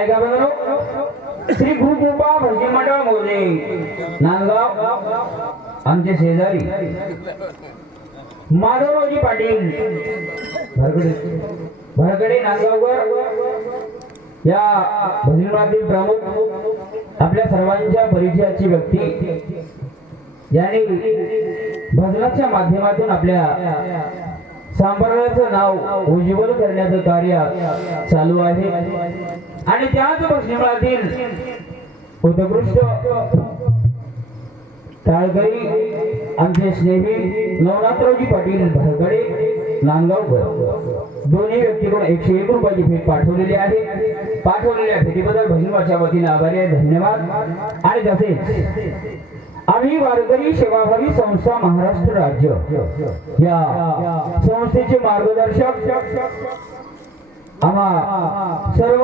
ऐका बघा श्री गुरुकृपा भजनी मंडळ मोजे नांदगाव आमचे शेजारी माधवरावजी पाटील भरगडे नांदगावकर या भजनीमंडळातील प्रमुख आपल्या सर्वांच्या परिचयाची व्यक्ती यांनी भजनाच्या माध्यमातून आपल्या संप्रदायाचं नाव उज्ज्वल करण्याचं कार्य चालू आहे आणि त्याच भजनीमंडळातील उत्कृष्ट टाळकरी आमचे स्नेही नवनाथरावजी पाटील भरगडे नांदगावकर दोन्ही व्यक्तीकडून 101 रुपयाची भेट पाठवलेली आहे. पाठवलेल्या भेटीबद्दल भजनीमाच्या वतीने आभारी आहे, धन्यवाद. आणि तसेच आम्ही वारकरी सेवाभावी संस्था महाराष्ट्र राज्य या संस्थेचे मार्गदर्शक आम्हा सर्व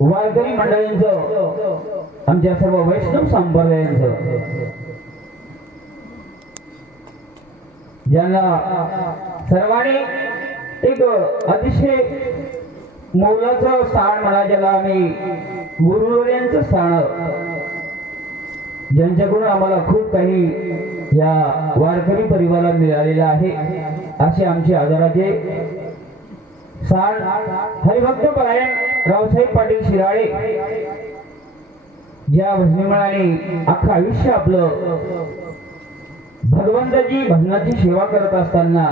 वारकरी मंडळींचं आमच्या सर्व वैष्णव संप्रदायांचं ज्यांना सर्वांनी एक अतिशय मौलाचं स्थान म्हणा, ज्याला आम्ही गुरुवर्यांचं स्थान, ज्यांच्याकडून आम्हाला खूप काही या वारकरी परिवाराला मिळालेलं आहे, असे आमचे आदराचे स्थान हरिभक्त परायण रावसाहेब पाटील शिराळे, ज्या भजनीमंडळाने अख्खं आयुष्य आपलं भगवंताची भजनाची सेवा करत असताना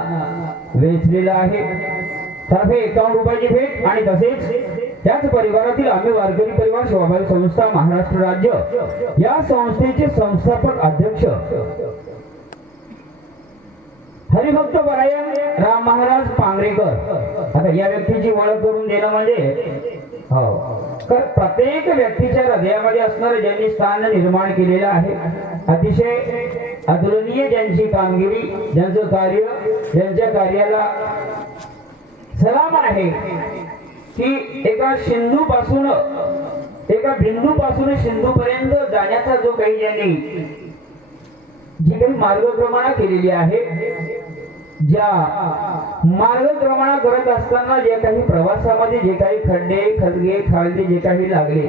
वेचलेलं आहे. तर्फे 51 रुपयाची भेट. आणि तसेच त्याच परिवारातील आम्ही वारकरी परिवार सेवाभावी संस्था महाराष्ट्र राज्य या संस्थेचे संस्थापक अध्यक्ष हरिभक्त परायण राम महाराज पांगरेकर. आता या व्यक्तीची ओळख करून देणं म्हणजे तर प्रत्येक व्यक्तीच्या हृदयामध्ये असणारं ज्यांनी स्थान निर्माण केलेलं आहे, अतिशय अतुलनीय ज्यांची कामगिरी, ज्यांचं कार्य, ज्यांच्या कार्याला सलाम आहे की एका सिंधू पासून, एका बिंदू पासून सिंधू पर्यंत जाण्याचा जो काही ज्यांनी जी काही मार्गक्रमणा केलेली आहे, ज्या मार्गक्रमणा करत असताना जे काही प्रवासामध्ये जे काही खड्डे खदगे खालगे जे काही लागले,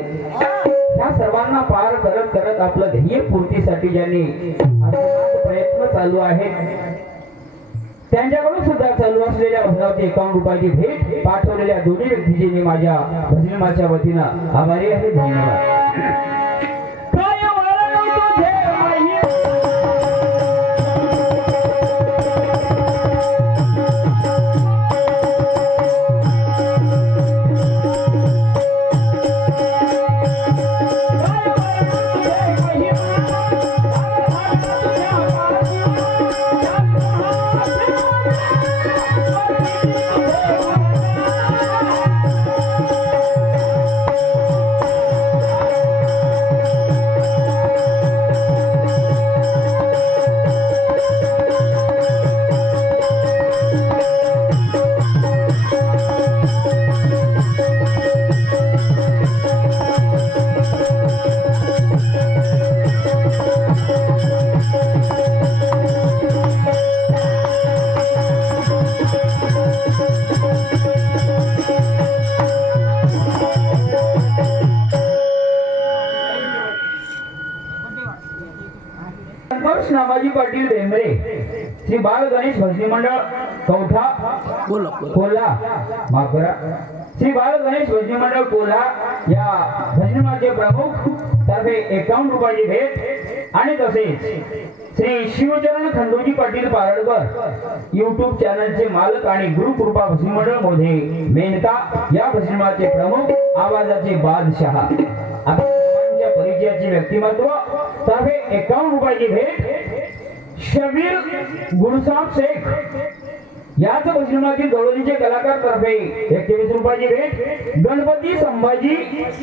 त्या सर्वांना पार करत करत आपलं ध्येय पूर्तीसाठी ज्यांनी प्रयत्न चालू आहे, त्यांच्याकडून सुद्धा चालू असलेल्या भजनावरती 51 रुपयाची भेट पाठवलेल्या दोन्ही व्यक्तीचे मी माझ्या भजनीमाच्या वतीनं आभारी आहे, धन्यवाद. नामाजी पाटील बेंबरे श्री बाल गणेश भजनी मंडळ कौठा कोल्हा माकरा, श्री बाल गणेश भजनी मंडळ कोल्हा या भजनीमाचे प्रमुख तर्फे 51 रुपयाची भेट. आणि तसेच श्री शिवचरण खंडोजी पाटील पारडकर युट्यूब चॅनलचे मालक आणि गुरुकृपा भजनी मंडळ मोधे मेनका या भजनीमाचे प्रमुख, आवाजाचे बादशाह, आपल्या परिचयाचे व्यक्तिमत्व तर्फे 51 रुपयाची भेट. शबीर गुरुसाब शेख याच भजनीमातील गवळणीचे कलाकार तर्फे 21 रुपयाची भेट. गणपती संभाजी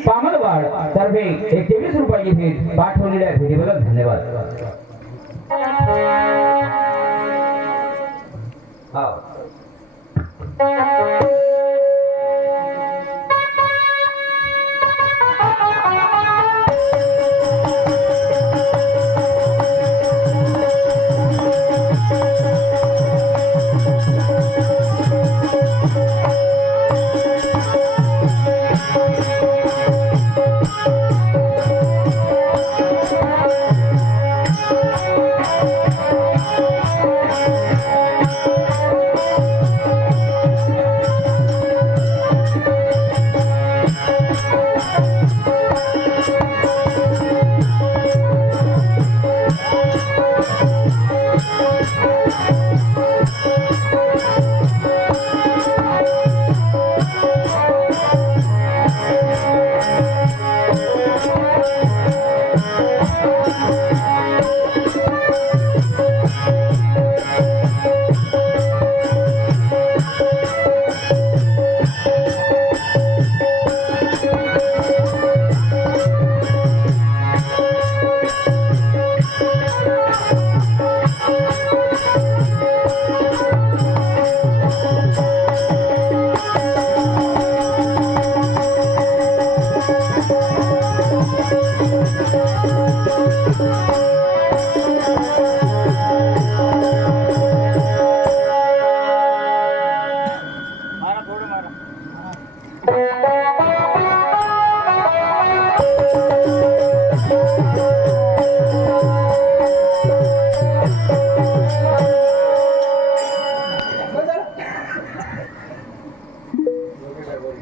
पामलवाड तर्फे 21 रुपयाची भेट पाठवलेल्या भेटीबद्दल धन्यवाद.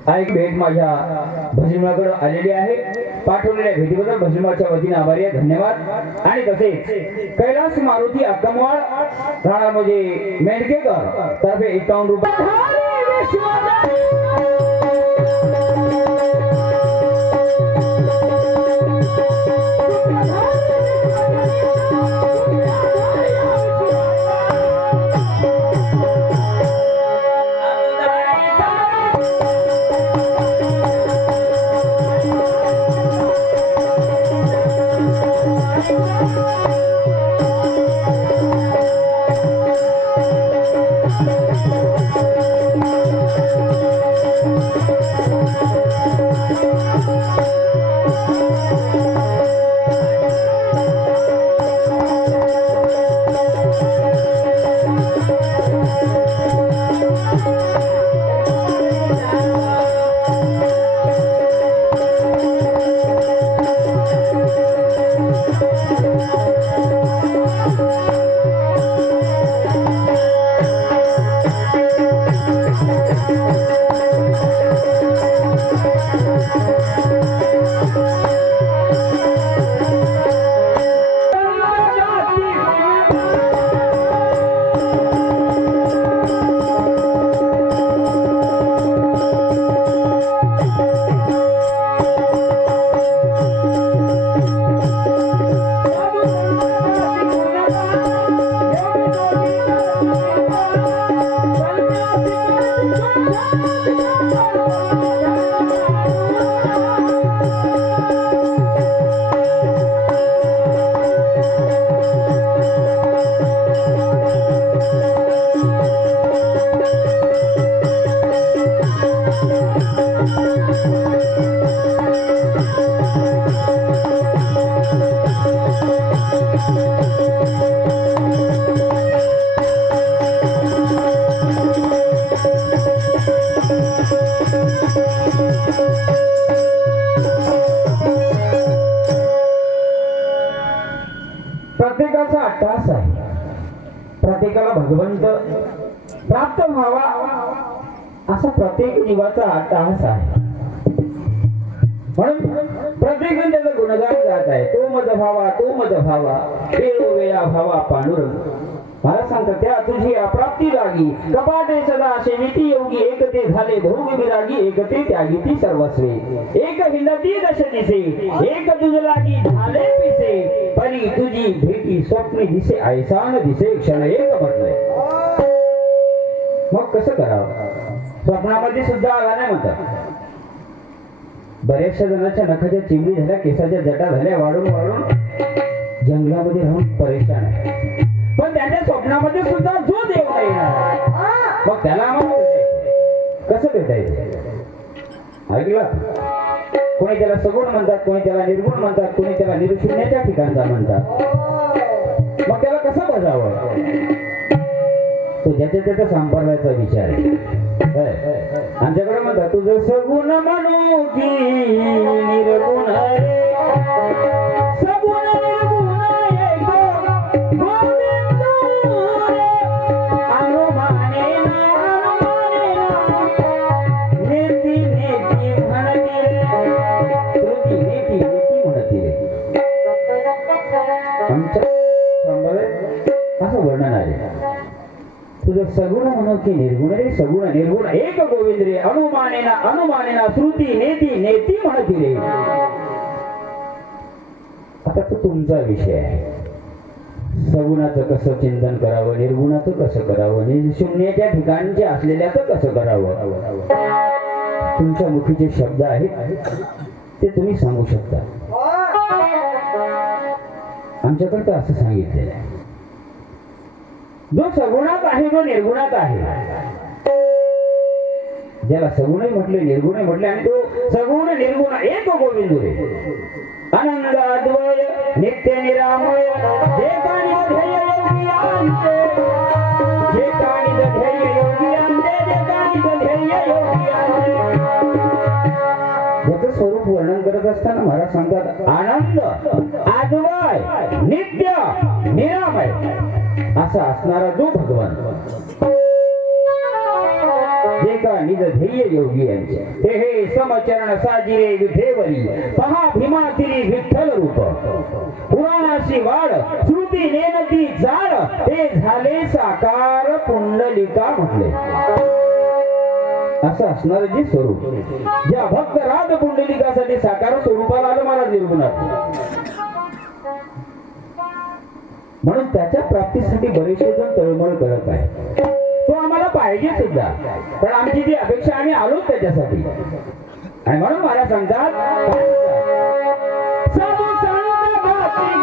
हा एक भेट माझ्या भजनीमाकडे आलेली आहे. पाठवलेल्या भेटीबद्दल भजनीमाच्या वतीने आभारी आहे, धन्यवाद. आणि तसेच कैलास मारुती अक्कमवाळ राणा म्हणजे मेंढकेकर तर्फे 51 रुपये. प्रत्येकाचा अट्टहास आहे. प्रत्येकाला भगवंत प्राप्त व्हावा असा प्रत्येक जीवाचा अट्टहास आहे. म्हणून प्रत्येकजण त्याचा गुणगान गात आहे. तो मज भावा, तो मज भावा, वेळोवेळा भावा पांडुरंग. मला सांगतात त्या तुझी अप्राप्ती लागी कपाटे सदा सेविती योगी एकते झाले भोग विरागी एकते त्यागी ती सर्वस्वे एक हिंदती दश दिसे एक तुझ लागी झाले पिसे परी तुझी भेटी स्वप्ने दिसे ऐसान दिसे क्षण एक म्हटलंय. मग कसं करावं? स्वप्नामध्ये सुद्धा आला नाही म्हणतात. बऱ्याचशा जणांच्या नखाच्या चिमणी झाल्या, केसाच्या जटा झाल्या, वाढून वाढून जंगलामध्ये राहून परेशान आहे. पण त्याच्या स्वप्नामध्ये सुद्धा जो देव नाही येणार मग त्याला आम्हाला कसं भेटायचं? ऐकलं? कोणी त्याला सगुण म्हणतात, कोणी त्याला निर्गुण म्हणतात, कोणी त्याला निर्शून्याच्या ठिकाणचा म्हणतात. मग त्याला कसं बजावं? तो ज्याच्या त्याच्या संपर्काचा विचार आहे. आमच्याकडे म्हणतात तुझं सगुण म्हणू की निर्गुण रे, सगुण निर्गुण असं वर्णन आहे. तुझं सगुण म्हणून की निर्गुण रे, सगुण निर्गुण एक गोविंद रे, अनुमानेना अनुमानेना श्रुती नेती नेती म्हणती रे. आता तो तुमचा विषय आहे. सगुणाचं कसं चिंतन करावं, निर्गुणाचं कसं करावं, शून्याच्या ठिकाणचे असलेल्याचं कसं करावं. तुमच्या मुखीचे शब्द आहेत ते तुम्ही सांगू शकता. आमच्याकडे तर असं सांगितलेलं आहे. जो सगुणात आहे, जो निर्गुणात आहे, ज्याला सगुणही म्हटले निर्गुणही म्हटले आणि तो सगुण निर्गुण एक गोविंद रे, आनंद अद्वय नित्य निरामय जे काणी ध्येय योगी आणते, जे काणी ध्येय योगी आणते, जे काणी ध्येय योगी आणते. याचं स्वरूप वर्णन करत असताना महाराज सांगतात आनंद अद्वय नित्य निरामय असा असणारा जो भगवान जे का हीज ध्येय योगी यांचे ते हे समचरण साजिरे विठेवरी पहा भीमातिरी विठ्ठल रूप पुराणाची वाड श्रुती नेनती जाड ते झाले साकार पुंडलिका म्हटले. असं असणार जे स्वरूप ज्या भक्त राज पुंडलिकासाठी साकार स्वरूपाला आलं महाराज निर्गुणात. म्हणून त्याच्या प्राप्तीसाठी बरेचसे जण तळमळ करत आहे. तो आम्हाला पाहिजे सुद्धा, पण आमची जी अपेक्षा आम्ही आलो त्याच्यासाठी. आणि म्हणून मला सांगतात साधू संत भक्ती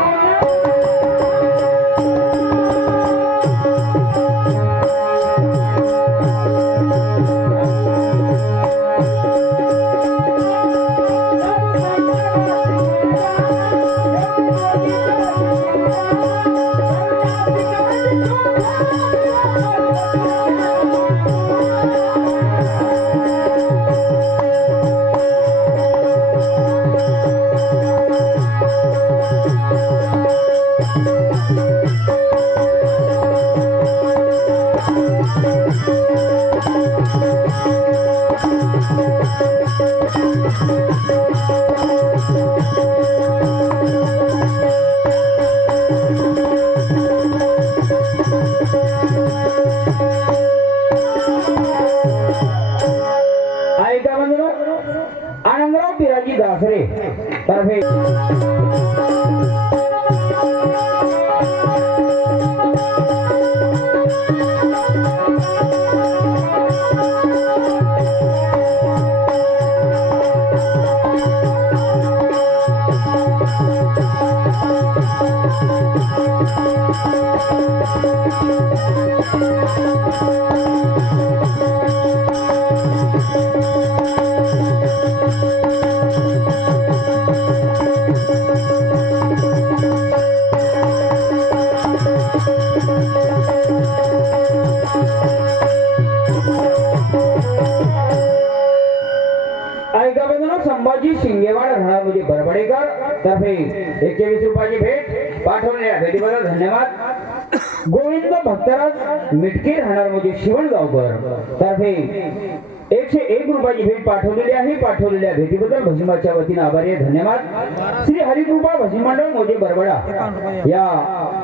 आनंदराव पिराजी दासरे तर्फे संभाजी शिंगेवाड राहणार म्हणजे बरबडेकर तर्फे 21 रुपयाची भेट पाठवलेल्या भेटीबद्दल धन्यवाद. गोविंद भक्तराज मिटके राहणार म्हणजे शिवणगावकर तर्फे 101 रुपयाची भेट पाठवलेली आहे. पाठवलेल्या भेटीबद्दल भजिमाच्या वतीने आभारी आहे, धन्यवाद. श्री हरिकृपा भजनी मंडळ मोजे बरबडा या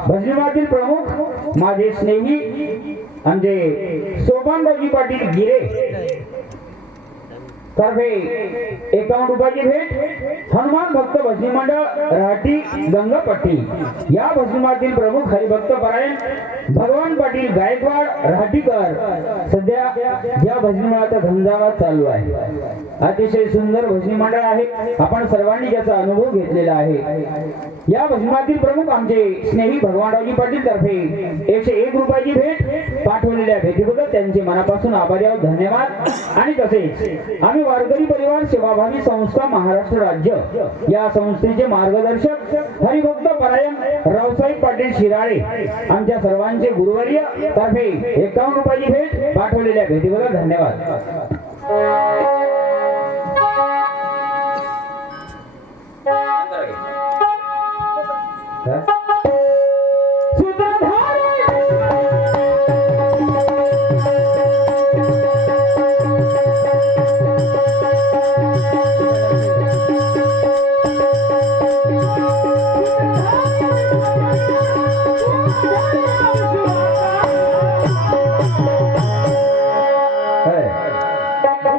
भजनीमातील प्रमुख माझे स्नेही आमचे सोपानबाजी पाटील गिरे तर्फे 51 रुपयाची भेट. हनुमान भक्त भजनी मंडळ राहटी गंगापट्टी या भजनीमातील प्रमुख हरिभक्त परायण भगवान पाटील गायकवाड राहटीकर सध्या या भजनी मंडळाचा झंझावात चालू आहे. अतिशय सुंदर भजनी मंडळ आहे, आपण सर्वांनी याचा अनुभव घेतलेला आहे. या भजनीमातील प्रमुख आमचे स्नेही भगवानरावजी पाटील तर्फे 101 रुपयाची भेट पाठवलेल्या भेटीबद्दल त्यांचे मनापासून आभारी आहोत, धन्यवाद. आणि तसेच आम्ही वारकरी परिवार सेवाभावी संस्था महाराष्ट्र राज्य या संस्थेचे मार्गदर्शक हरिभक्त परायण रावसाहेब पाटील शिराळे आमच्या सर्वांचे गुरुवर्य तर्फे 51 रुपयाची भेट पाठवलेल्या भेटीबद्दल धन्यवाद.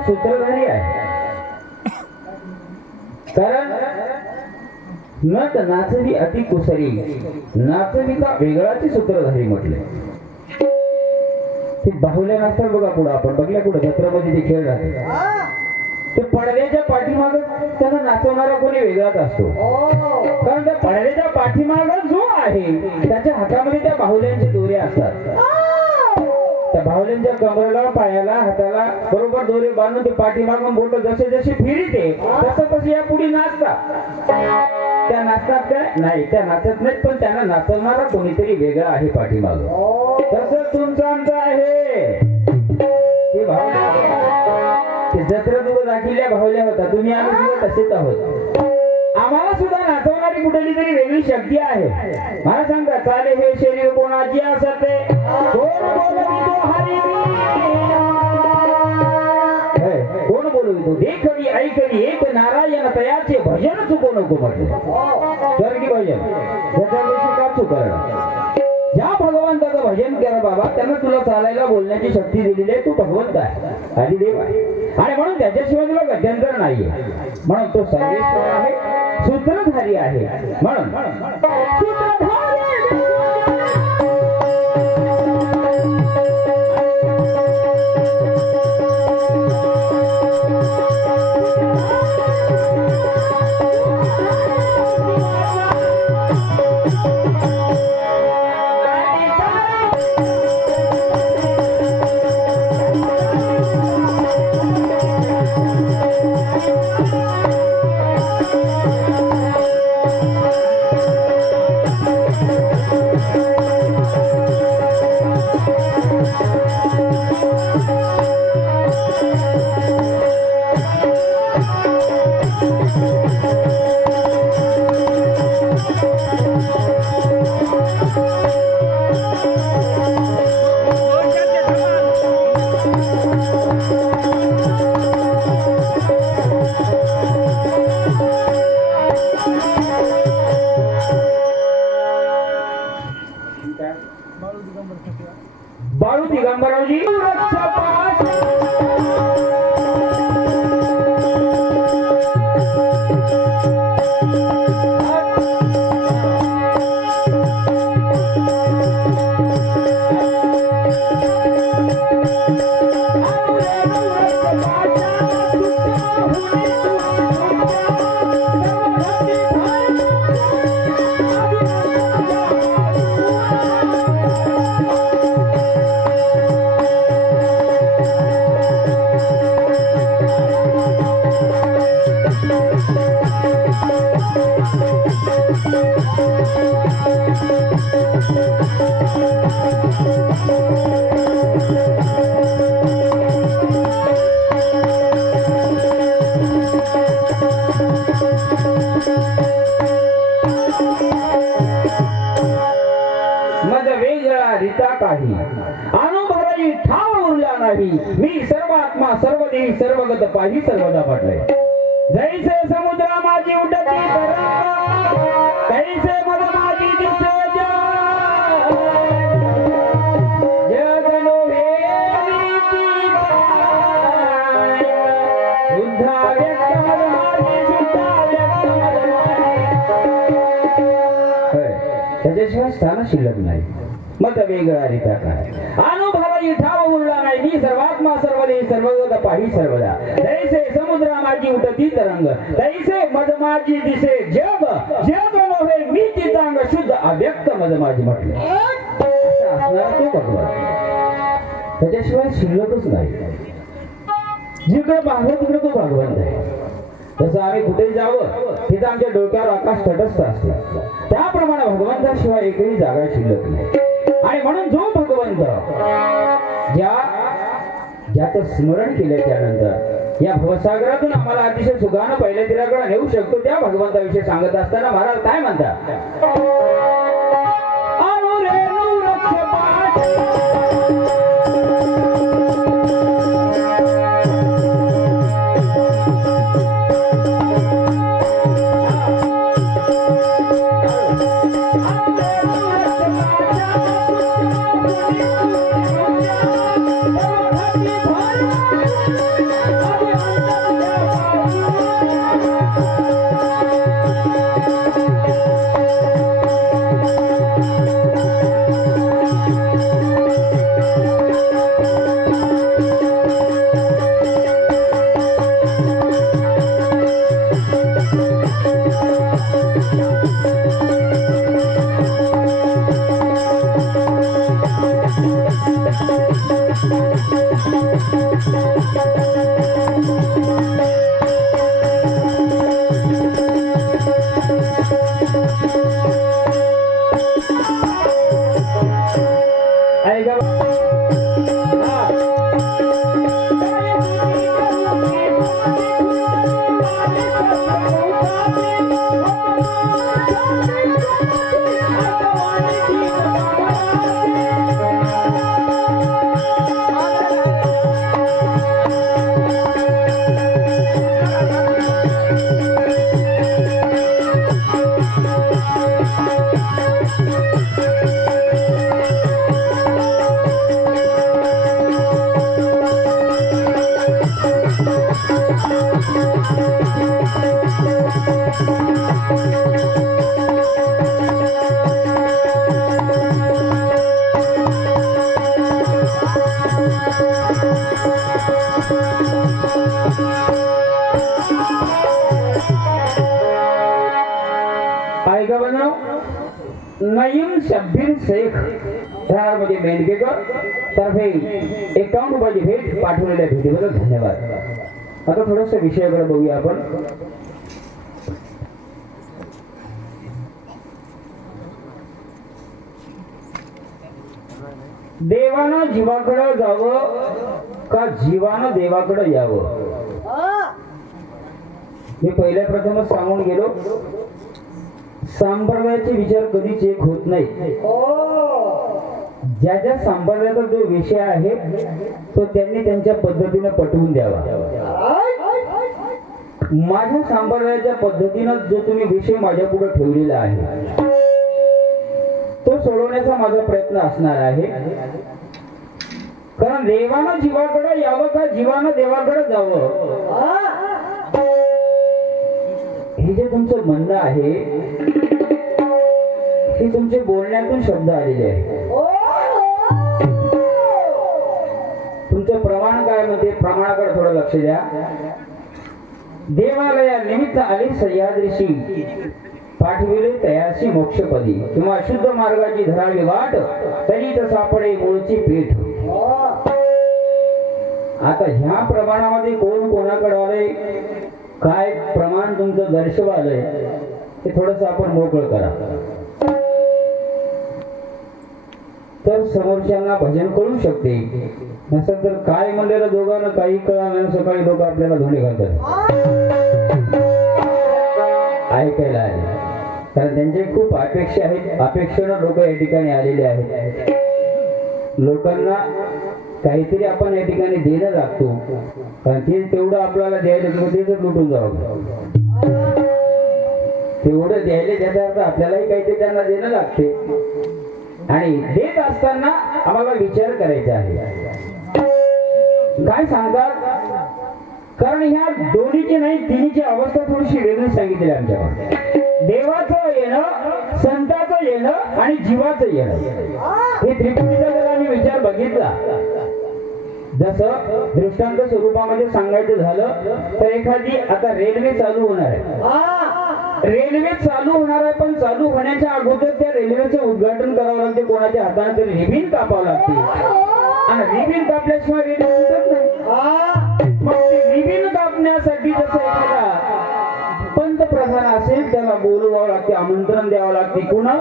सूत्रधारी आहे, कारण नट नाचवी अति कुसरी नाचविता वेगळाची सूत्रधारी म्हटले. ते बाहुल्या नाचतात बघा, पुढे आपण बघल्या कुठे जत्रामध्ये ते खेळ राहते, ते पडद्याच्या पाठीमाग त्यांना नाचवणारा कोणी वेगळाच असतो. कारण त्या पडद्याच्या पाठीमाग जो आहे त्याच्या हातामध्ये त्या बाहुल्यांचे दोरे असतात. त्या बाहुल्यांच्या कमरेला पायाला हाताला बरोबर दोरे बांधून ते पाठीमागून बोट जसे जसे फिरते तसं तसे या पुढे नाचतात. त्या नाचतात काय नाही, त्या नाचत नाहीत, पण त्यांना नाचवणारा कोणीतरी वेगळा आहे पाठीमाग. तसं तुमचं आमचं आहे. ते जत्रा तुला दाखिल्या बाहुल्या होता, तुम्ही आम्ही सुद्धा तसेच आहोत. आम्हाला सुद्धा नाचवणारी कुठली तरी वेगळी शक्ती आहे. मला सांगता चाले हे शरीर कोणाची असते, कोण बोलवी तो हरी ऐकली एक नारायण तयाचे भजन चुकू नको म्हटले कर की भजन त्याच्यापेक्षा का चुकणार ज्या भगवंताचं भजन केलं बाबा त्यांना तुला चालायला बोलण्याची शक्ती दिलेली आहे तू भगवंत आहे आधी देव आहे आणि म्हणून त्याच्याशिवाय तुला गत्यंतर नाहीये म्हणून तो सर्वेश्वर आहे सूत्रधारी आहे म्हणून सूत्रधारी बाळू दिगंबरावजी काही अनुभवाची ठाव उरला नाही मी सर्व आत्मा सर्व देही सर्वगत पाही सर्वदा पडले जैसे समुद्रा माझी उडती कैसे मद माझी दिसे त्याच्याशिवाय स्थान शिल्लक नाही मत वेगळा रिता काय अनुभवाची ठाव उरला नाही मी सर्वात्मा सर्वदेही सर्वगत पाही सर्वदा तैसे समुद्रा माझी उठती तरंग तैसे मद माझी दिसे जग जग नव्हे मी चितांग शुद्ध अव्यक्त मद माझी म्हटले असणारा तो भगवान त्याच्याशिवाय शिल्लकच नाही जिकडे पाहतो तिकडे तो भगवंत आहे तसं आम्ही कुठेही जावं तिथं आमच्या डोक्यावर आकाश तटस्थ असते त्याप्रमाणे भगवंताशिवाय एकही जागा शिल्लक नाही आणि म्हणून जो भगवंत ज्याचं स्मरण केलं त्यानंतर या भवसागरातून आम्हाला अतिशय सुखानं पहिल्या तिराकडे नेऊ शकतो त्या भगवंताविषयी सांगत असताना महाराज काय म्हणतात ऐका बनव नईम शब्बीर शेख मध्ये मेंढकेकर तर्फे 51 रुपयाची भेट पाठवलेल्या भेटीबद्दल धन्यवाद. आता थोडस विषयाकडे बघूया आपण. देवानं जीवाकडे जावं का जीवानं देवाकडे यावं मी पहिल्या प्रथमच सांगून गेलो. संप्रदायाचे विचार कधीच एक होत नाही. ज्या ज्या संप्रदायाचा जो विषय आहे तो त्यांनी त्यांच्या पद्धतीने पटवून द्यावा. माझ्या संप्रदायाच्या पद्धतीनं जो तुम्ही विषय माझ्या पुढे ठेवलेला आहे तो सोडवण्याचा माझा प्रयत्न असणार आहे. कारण देवानं जीवाकडे यावं का जीवानं देवाकडे जावं हे जे तुमचं म्हणणं आहे हे तुमचे बोलण्यातून शब्द आलेले आहे. तुमचं प्रमाण काय म्हणते प्रमाणाकडे थोडं लक्ष द्या. देवालया निमित्त आली सह्याद्रीशी पाठविले तयासी मोक्षपदी किंवा शुद्ध मार्गाची धरावी वाट तरीत सापडे मूळची पीठ. आता ह्या प्रमाणामध्ये कोण कोणाकडे आले काय प्रमाण तुमचं दर्शवालय हे थोडस आपण मोकळं करा तर समोरच्यांना भजन कळू शकते. नसेल तर काय म्हणलेलं दोघांना काही कळालं सकाळी लोक आपल्याला धोंडे घालतात ऐकायला आले. कारण त्यांचे खूप अपेक्षा आहेत. अपेक्षेनं लोक या ठिकाणी आलेले आहेत. लोकांना काहीतरी आपण या ठिकाणी देणं लागतो. कारण ते तेवढं आपल्याला द्यायला किंवा तेच लुटून जावं तेवढं द्यायला त्याचा अर्थ आपल्यालाही काहीतरी त्यांना देणं लागते. आणि देत असताना आम्हाला विचार करायचा आहे काय सांगतात. कारण ह्या दोन्हीची नाही तिन्हीची अवस्था थोडीशी वेगळी सांगितली आमच्याकडे. देवाचं येणं संताचं येणं आणि जीवाचं येणं हे त्रिपुटीचा जर आम्ही विचार बघितला जसं दृष्टांत स्वरूपामध्ये सांगायचं झालं तर एखादी आता रेल्वे चालू होणार आहे. रेल्वे चालू होणार आहे पण चालू होण्याच्या अगोदर त्या रेल्वेचं उद्घाटन करावं लागते. कोणाच्या हाताने तरी रिबीन कापावं लागते आणि रिबीन कापल्याशिवाय रेल्वे सुटत नाही. मग ते रिबीन कापण्यासाठी जसं एखादा पंतप्रधान असेल त्याला बोलवावं लागते आमंत्रण द्यावं लागते. कुणा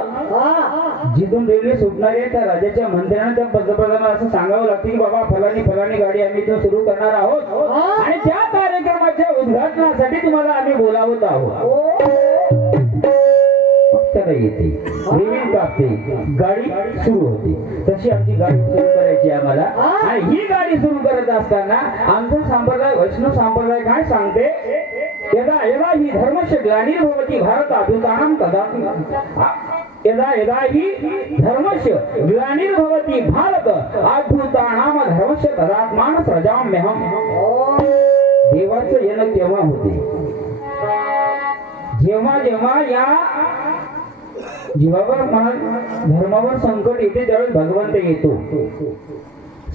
जिथून रेल्वे सुटणार आहे त्या राज्याच्या मंत्र्यांना त्या पंतप्रधानाला असं सांगावं लागते की बाबा फलानी फलानी गाडी आम्ही इथून सुरू करणार आहोत आणि त्या कार्यक्रमाच्या उद्घाटनासाठी तुम्हाला आम्ही बोलावत आहोत. त्याला येते रेल्वे कापते गाडी सुरू होते. तशी आमची गाडी सुरू करायची आम्हाला. आणि ही गाडी सुरू करत असताना आमचा संप्रदाय वैष्णव संप्रदाय काय सांगते यदा यदा ही धर्मश ग्लानिर्भवती भारत अभ्युत्थानं तदात्म यदा यदा ही धर्मश ग्लानिर्भवती भारत अभ्युत्थानं धर्मस्य तदात्मान प्रजाम्यहम्. देवाचं येणं केव्हा होते जेव्हा जेव्हा या जीवावर धर्मावर संकट येते त्यावेळेस भगवंत येतो.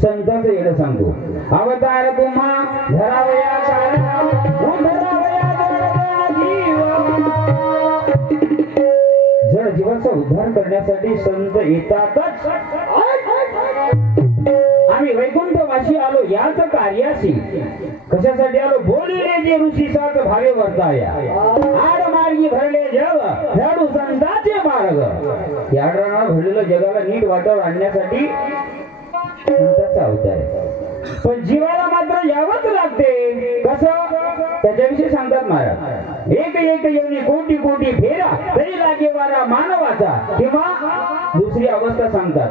संतांचं येणं सांगतो अवतार तुम्हा धरावया जर जीवाचा उद्धार करण्यासाठी संत येतातच. आम्ही वैकुंठवासी आलो याच कार्याशी कशासाठी आलो बोलले जे ऋषी सात भावे वर्ताया आड मार्गी भरले जग झाडू संतांचे मार्ग. या आडराना भरलेलं जगाला नीट वाटावर आणण्यासाठी संतांचा अवतार आहे. पण जीवाला मात्र यावंच लागते. कसं त्याच्याविषयी सांगतात महाराज एक एक योनी कोटी कोटी फेरा तरी लागे वारा मानवाचा. किंवा दुसरी अवस्था सांगतात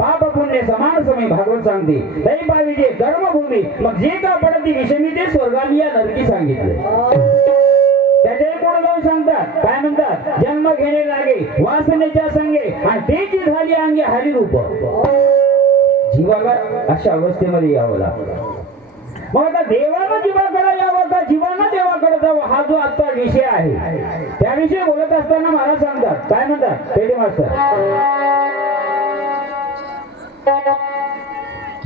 पाप पुण्य समान समय भागवत सांगते तरी पाहिजे कर्मभूमी मग जे का पडती विषमी ते स्वर्गाली या नरकी सांगितले. त्याचे पुढे जाऊन सांगतात काय म्हणतात जन्म घेणे लागे वासनेच्या संगे आणि तेची झाली अंगे हरिरूप. जीवाला अशा अवस्थेमध्ये यावं लागतं. मग आता देवानं जीवाकडे यावं का जीवानं देवाकडे जावं हा जो आजचा विषय आहे त्याविषयी बोलत असताना मला सांगतात काय म्हणतात पेटी मास्तर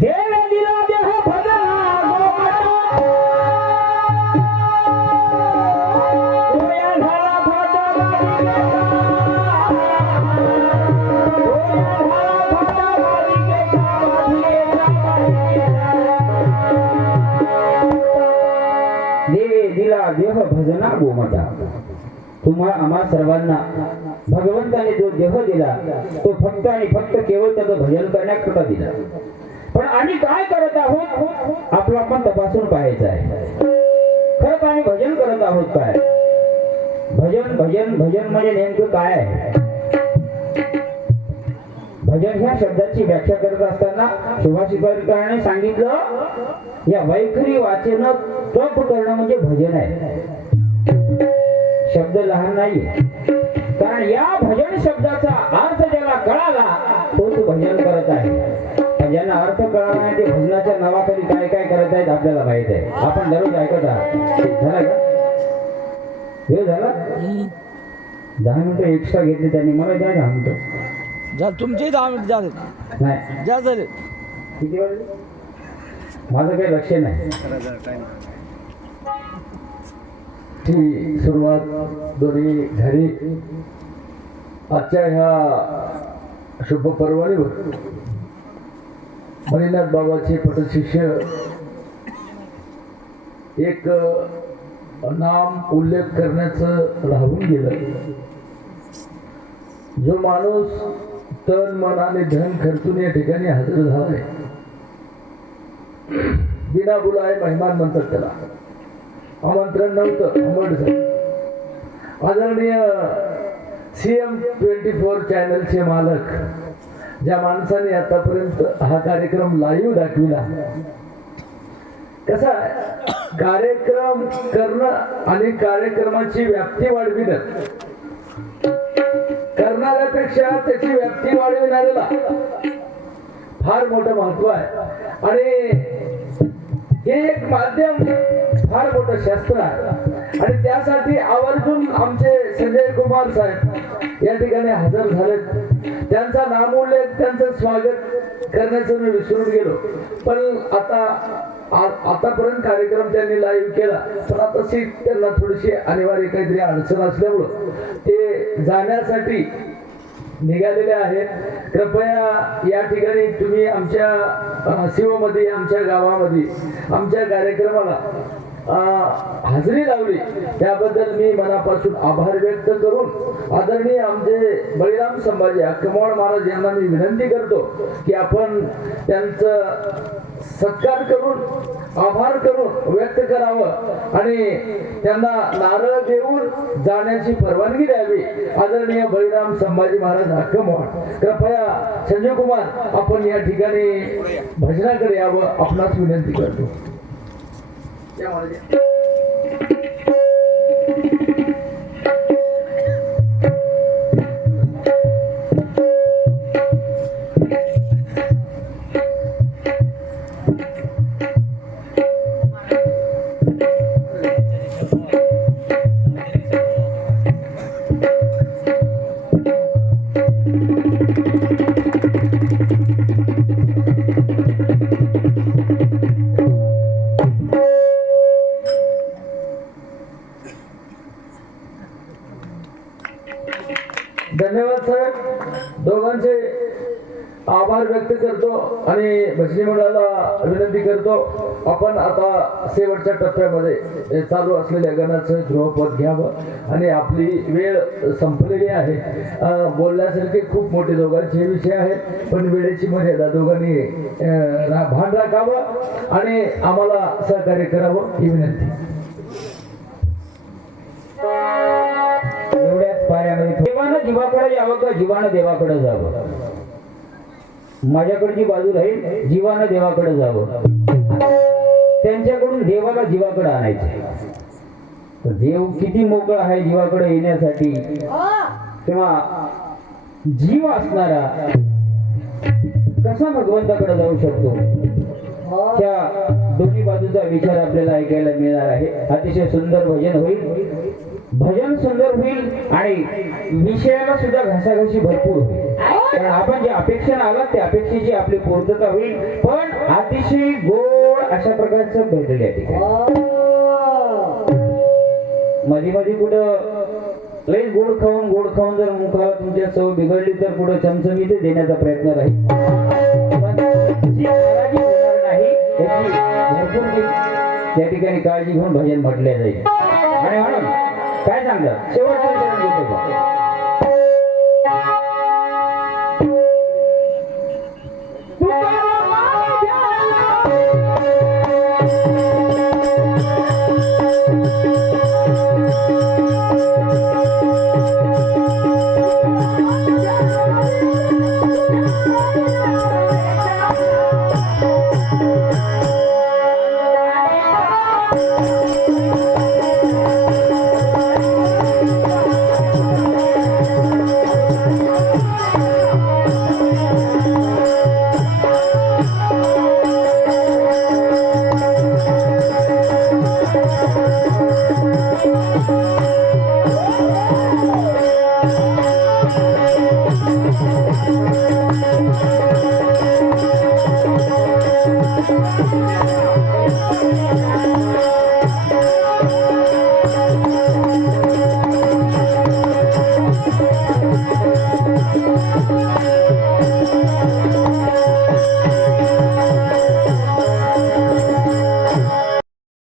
देव दिला देह भजना देह भजना गोमाता तुम्हा आम्हा सर्वांना भगवंताने जो देह दिला तो फक्त आणि फक्त केवळ त्याचं भजन करण्याकरता दिला पण आम्ही काय करत आहोत आपलं आपण तपासून पाहायचं आहे खरंच आम्ही भजन करत आहोत काय भजन भजन भजन म्हणजे नेमकं काय आहे भजन ह्या शब्दाची व्याख्या करत असताना सुभाषितकाराने सांगितलं या वैखरी वाचन तप करणं म्हणजे भजन आहे शब्द लहान नाही कारण या भजन शब्दाचा अर्थ ज्याला कळाला तोच भजन करत आहे ज्यांना अर्थ कळला नाही ते भजनाच्या नावाखाली काय काय करत आहेत आपल्याला माहित आहे आपण दररोज ऐकत आहात झाला का वेळ झाला 10 मिनिटं एक्स्ट्रा घेतले त्यांनी मला द्या 10 मिनिटं तुमचे 10 मिनिट झाले नाही ज्या झाले किती वाजले माझं काही लक्ष नाही ती सुरुवात दोन्ही झाली आजच्या ह्या शुभ पर्वणीवर मणिनाथ बाबाचे पटशिष्य एक नाम उल्लेख करण्याचं राहून गेलं जो माणूस तन मन आणि धन खर्चून या ठिकाणी हजर झालाय बिना बुलाए मेहमान म्हणतात त्याला आमंत्रण नव्हतं आमंत्रण झालं आदरणीय CM24 चॅनलचे मालक ज्या माणसाने आतापर्यंत हा कार्यक्रम लाईव्ह दाखविला कसा कार्यक्रम करणं आणि कार्यक्रमाची व्याप्ती वाढविणं करणाऱ्यापेक्षा त्याची व्याप्ती वाढविणाऱ्याला फार मोठं महत्व आहे आणि हे एक माध्यम फार मोठं शास्त्र आहे आणि त्यासाठी आवर्जून आमचे संजय कुमार साहेब या ठिकाणी हजर झालेत त्यांचा नामोल्लेख त्यांचं स्वागत करण्याचं मी विसरून गेलो पण आतापर्यंत कार्यक्रम त्यांनी लाईव्ह केला पण आता त्यांना थोडीशी अनिवार्य काहीतरी अडचण असल्यामुळं ते जाण्यासाठी निघालेले आहेत कृपया या ठिकाणी तुम्ही आमच्या शिवमध्ये आमच्या गावामध्ये आमच्या कार्यक्रमाला हाजरी लावली त्याबद्दल मी मनापासून आभार व्यक्त करून आदरणीय आमचे बळीराम संभाजी अक्कमवाड महाराज यांना मी विनंती करतो की आपण त्यांचं सत्कार करून आभार करून व्यक्त करावं आणि त्यांना नारळ देऊन जाण्याची परवानगी द्यावी आदरणीय बळीराम संभाजी महाराज अक्कमवाड कृपया संजय कुमार आपण या ठिकाणी भजनाकडे यावं आपणास विनंती करतो धन्यवाद साहेब दोघांचे आभार व्यक्त करतो आणि भजनी मंडळाला विनंती करतो आपण आता शेवटच्या टप्प्यामध्ये चालू असलेल्या गाण्याचं ध्रुवपद घ्यावं आणि आपली वेळ संपलेली आहे बोलण्यासारखे खूप मोठे दोघांचे विषय आहेत पण वेळेची मर्यादा दोघांनी भान राखावं आणि आम्हाला सहकार्य करावं ही विनंती एवढ्याच पाऱ्यामध्ये देवानं जीवाकडे यावं का जीवानं देवाकडे जावं माझ्याकडची बाजू राहील जीवानं देवाकडे जावं त्यांच्याकडून देवाला जीवाकडे आणायचं देव किती मोकळा आहे जीवाकडे येण्यासाठी तेव्हा जीव असणारा कसा भगवंताकडे जाऊ शकतो त्या दोन्ही बाजू हेतूचा विचार आपल्याला ऐकायला मिळणार आहे. अतिशय सुंदर भजन होईल, भजन सुंदर होईल आणि विषयाला सुद्धा घासाघाशी भरपूर होईल. कारण आपण जे अपेक्षेने आलात त्या अपेक्षेची आपली पूर्तता होईल, पण अतिशय गोड अशा प्रकारचं भेटेल या ठिकाणी. मध्ये मध्ये कुठं लई गोड खाऊन जर मुखाला तुमच्या चव बिघडली तर पुढे चमचमीत देण्याचा प्रयत्न राहील. पण जी नाराजी होणार नाही याची भरपूर त्या ठिकाणी काळजी घेऊन भजन म्हटले जाईल. आणि म्हणून काय सांगतात शेवटचं चरण घेतो बा.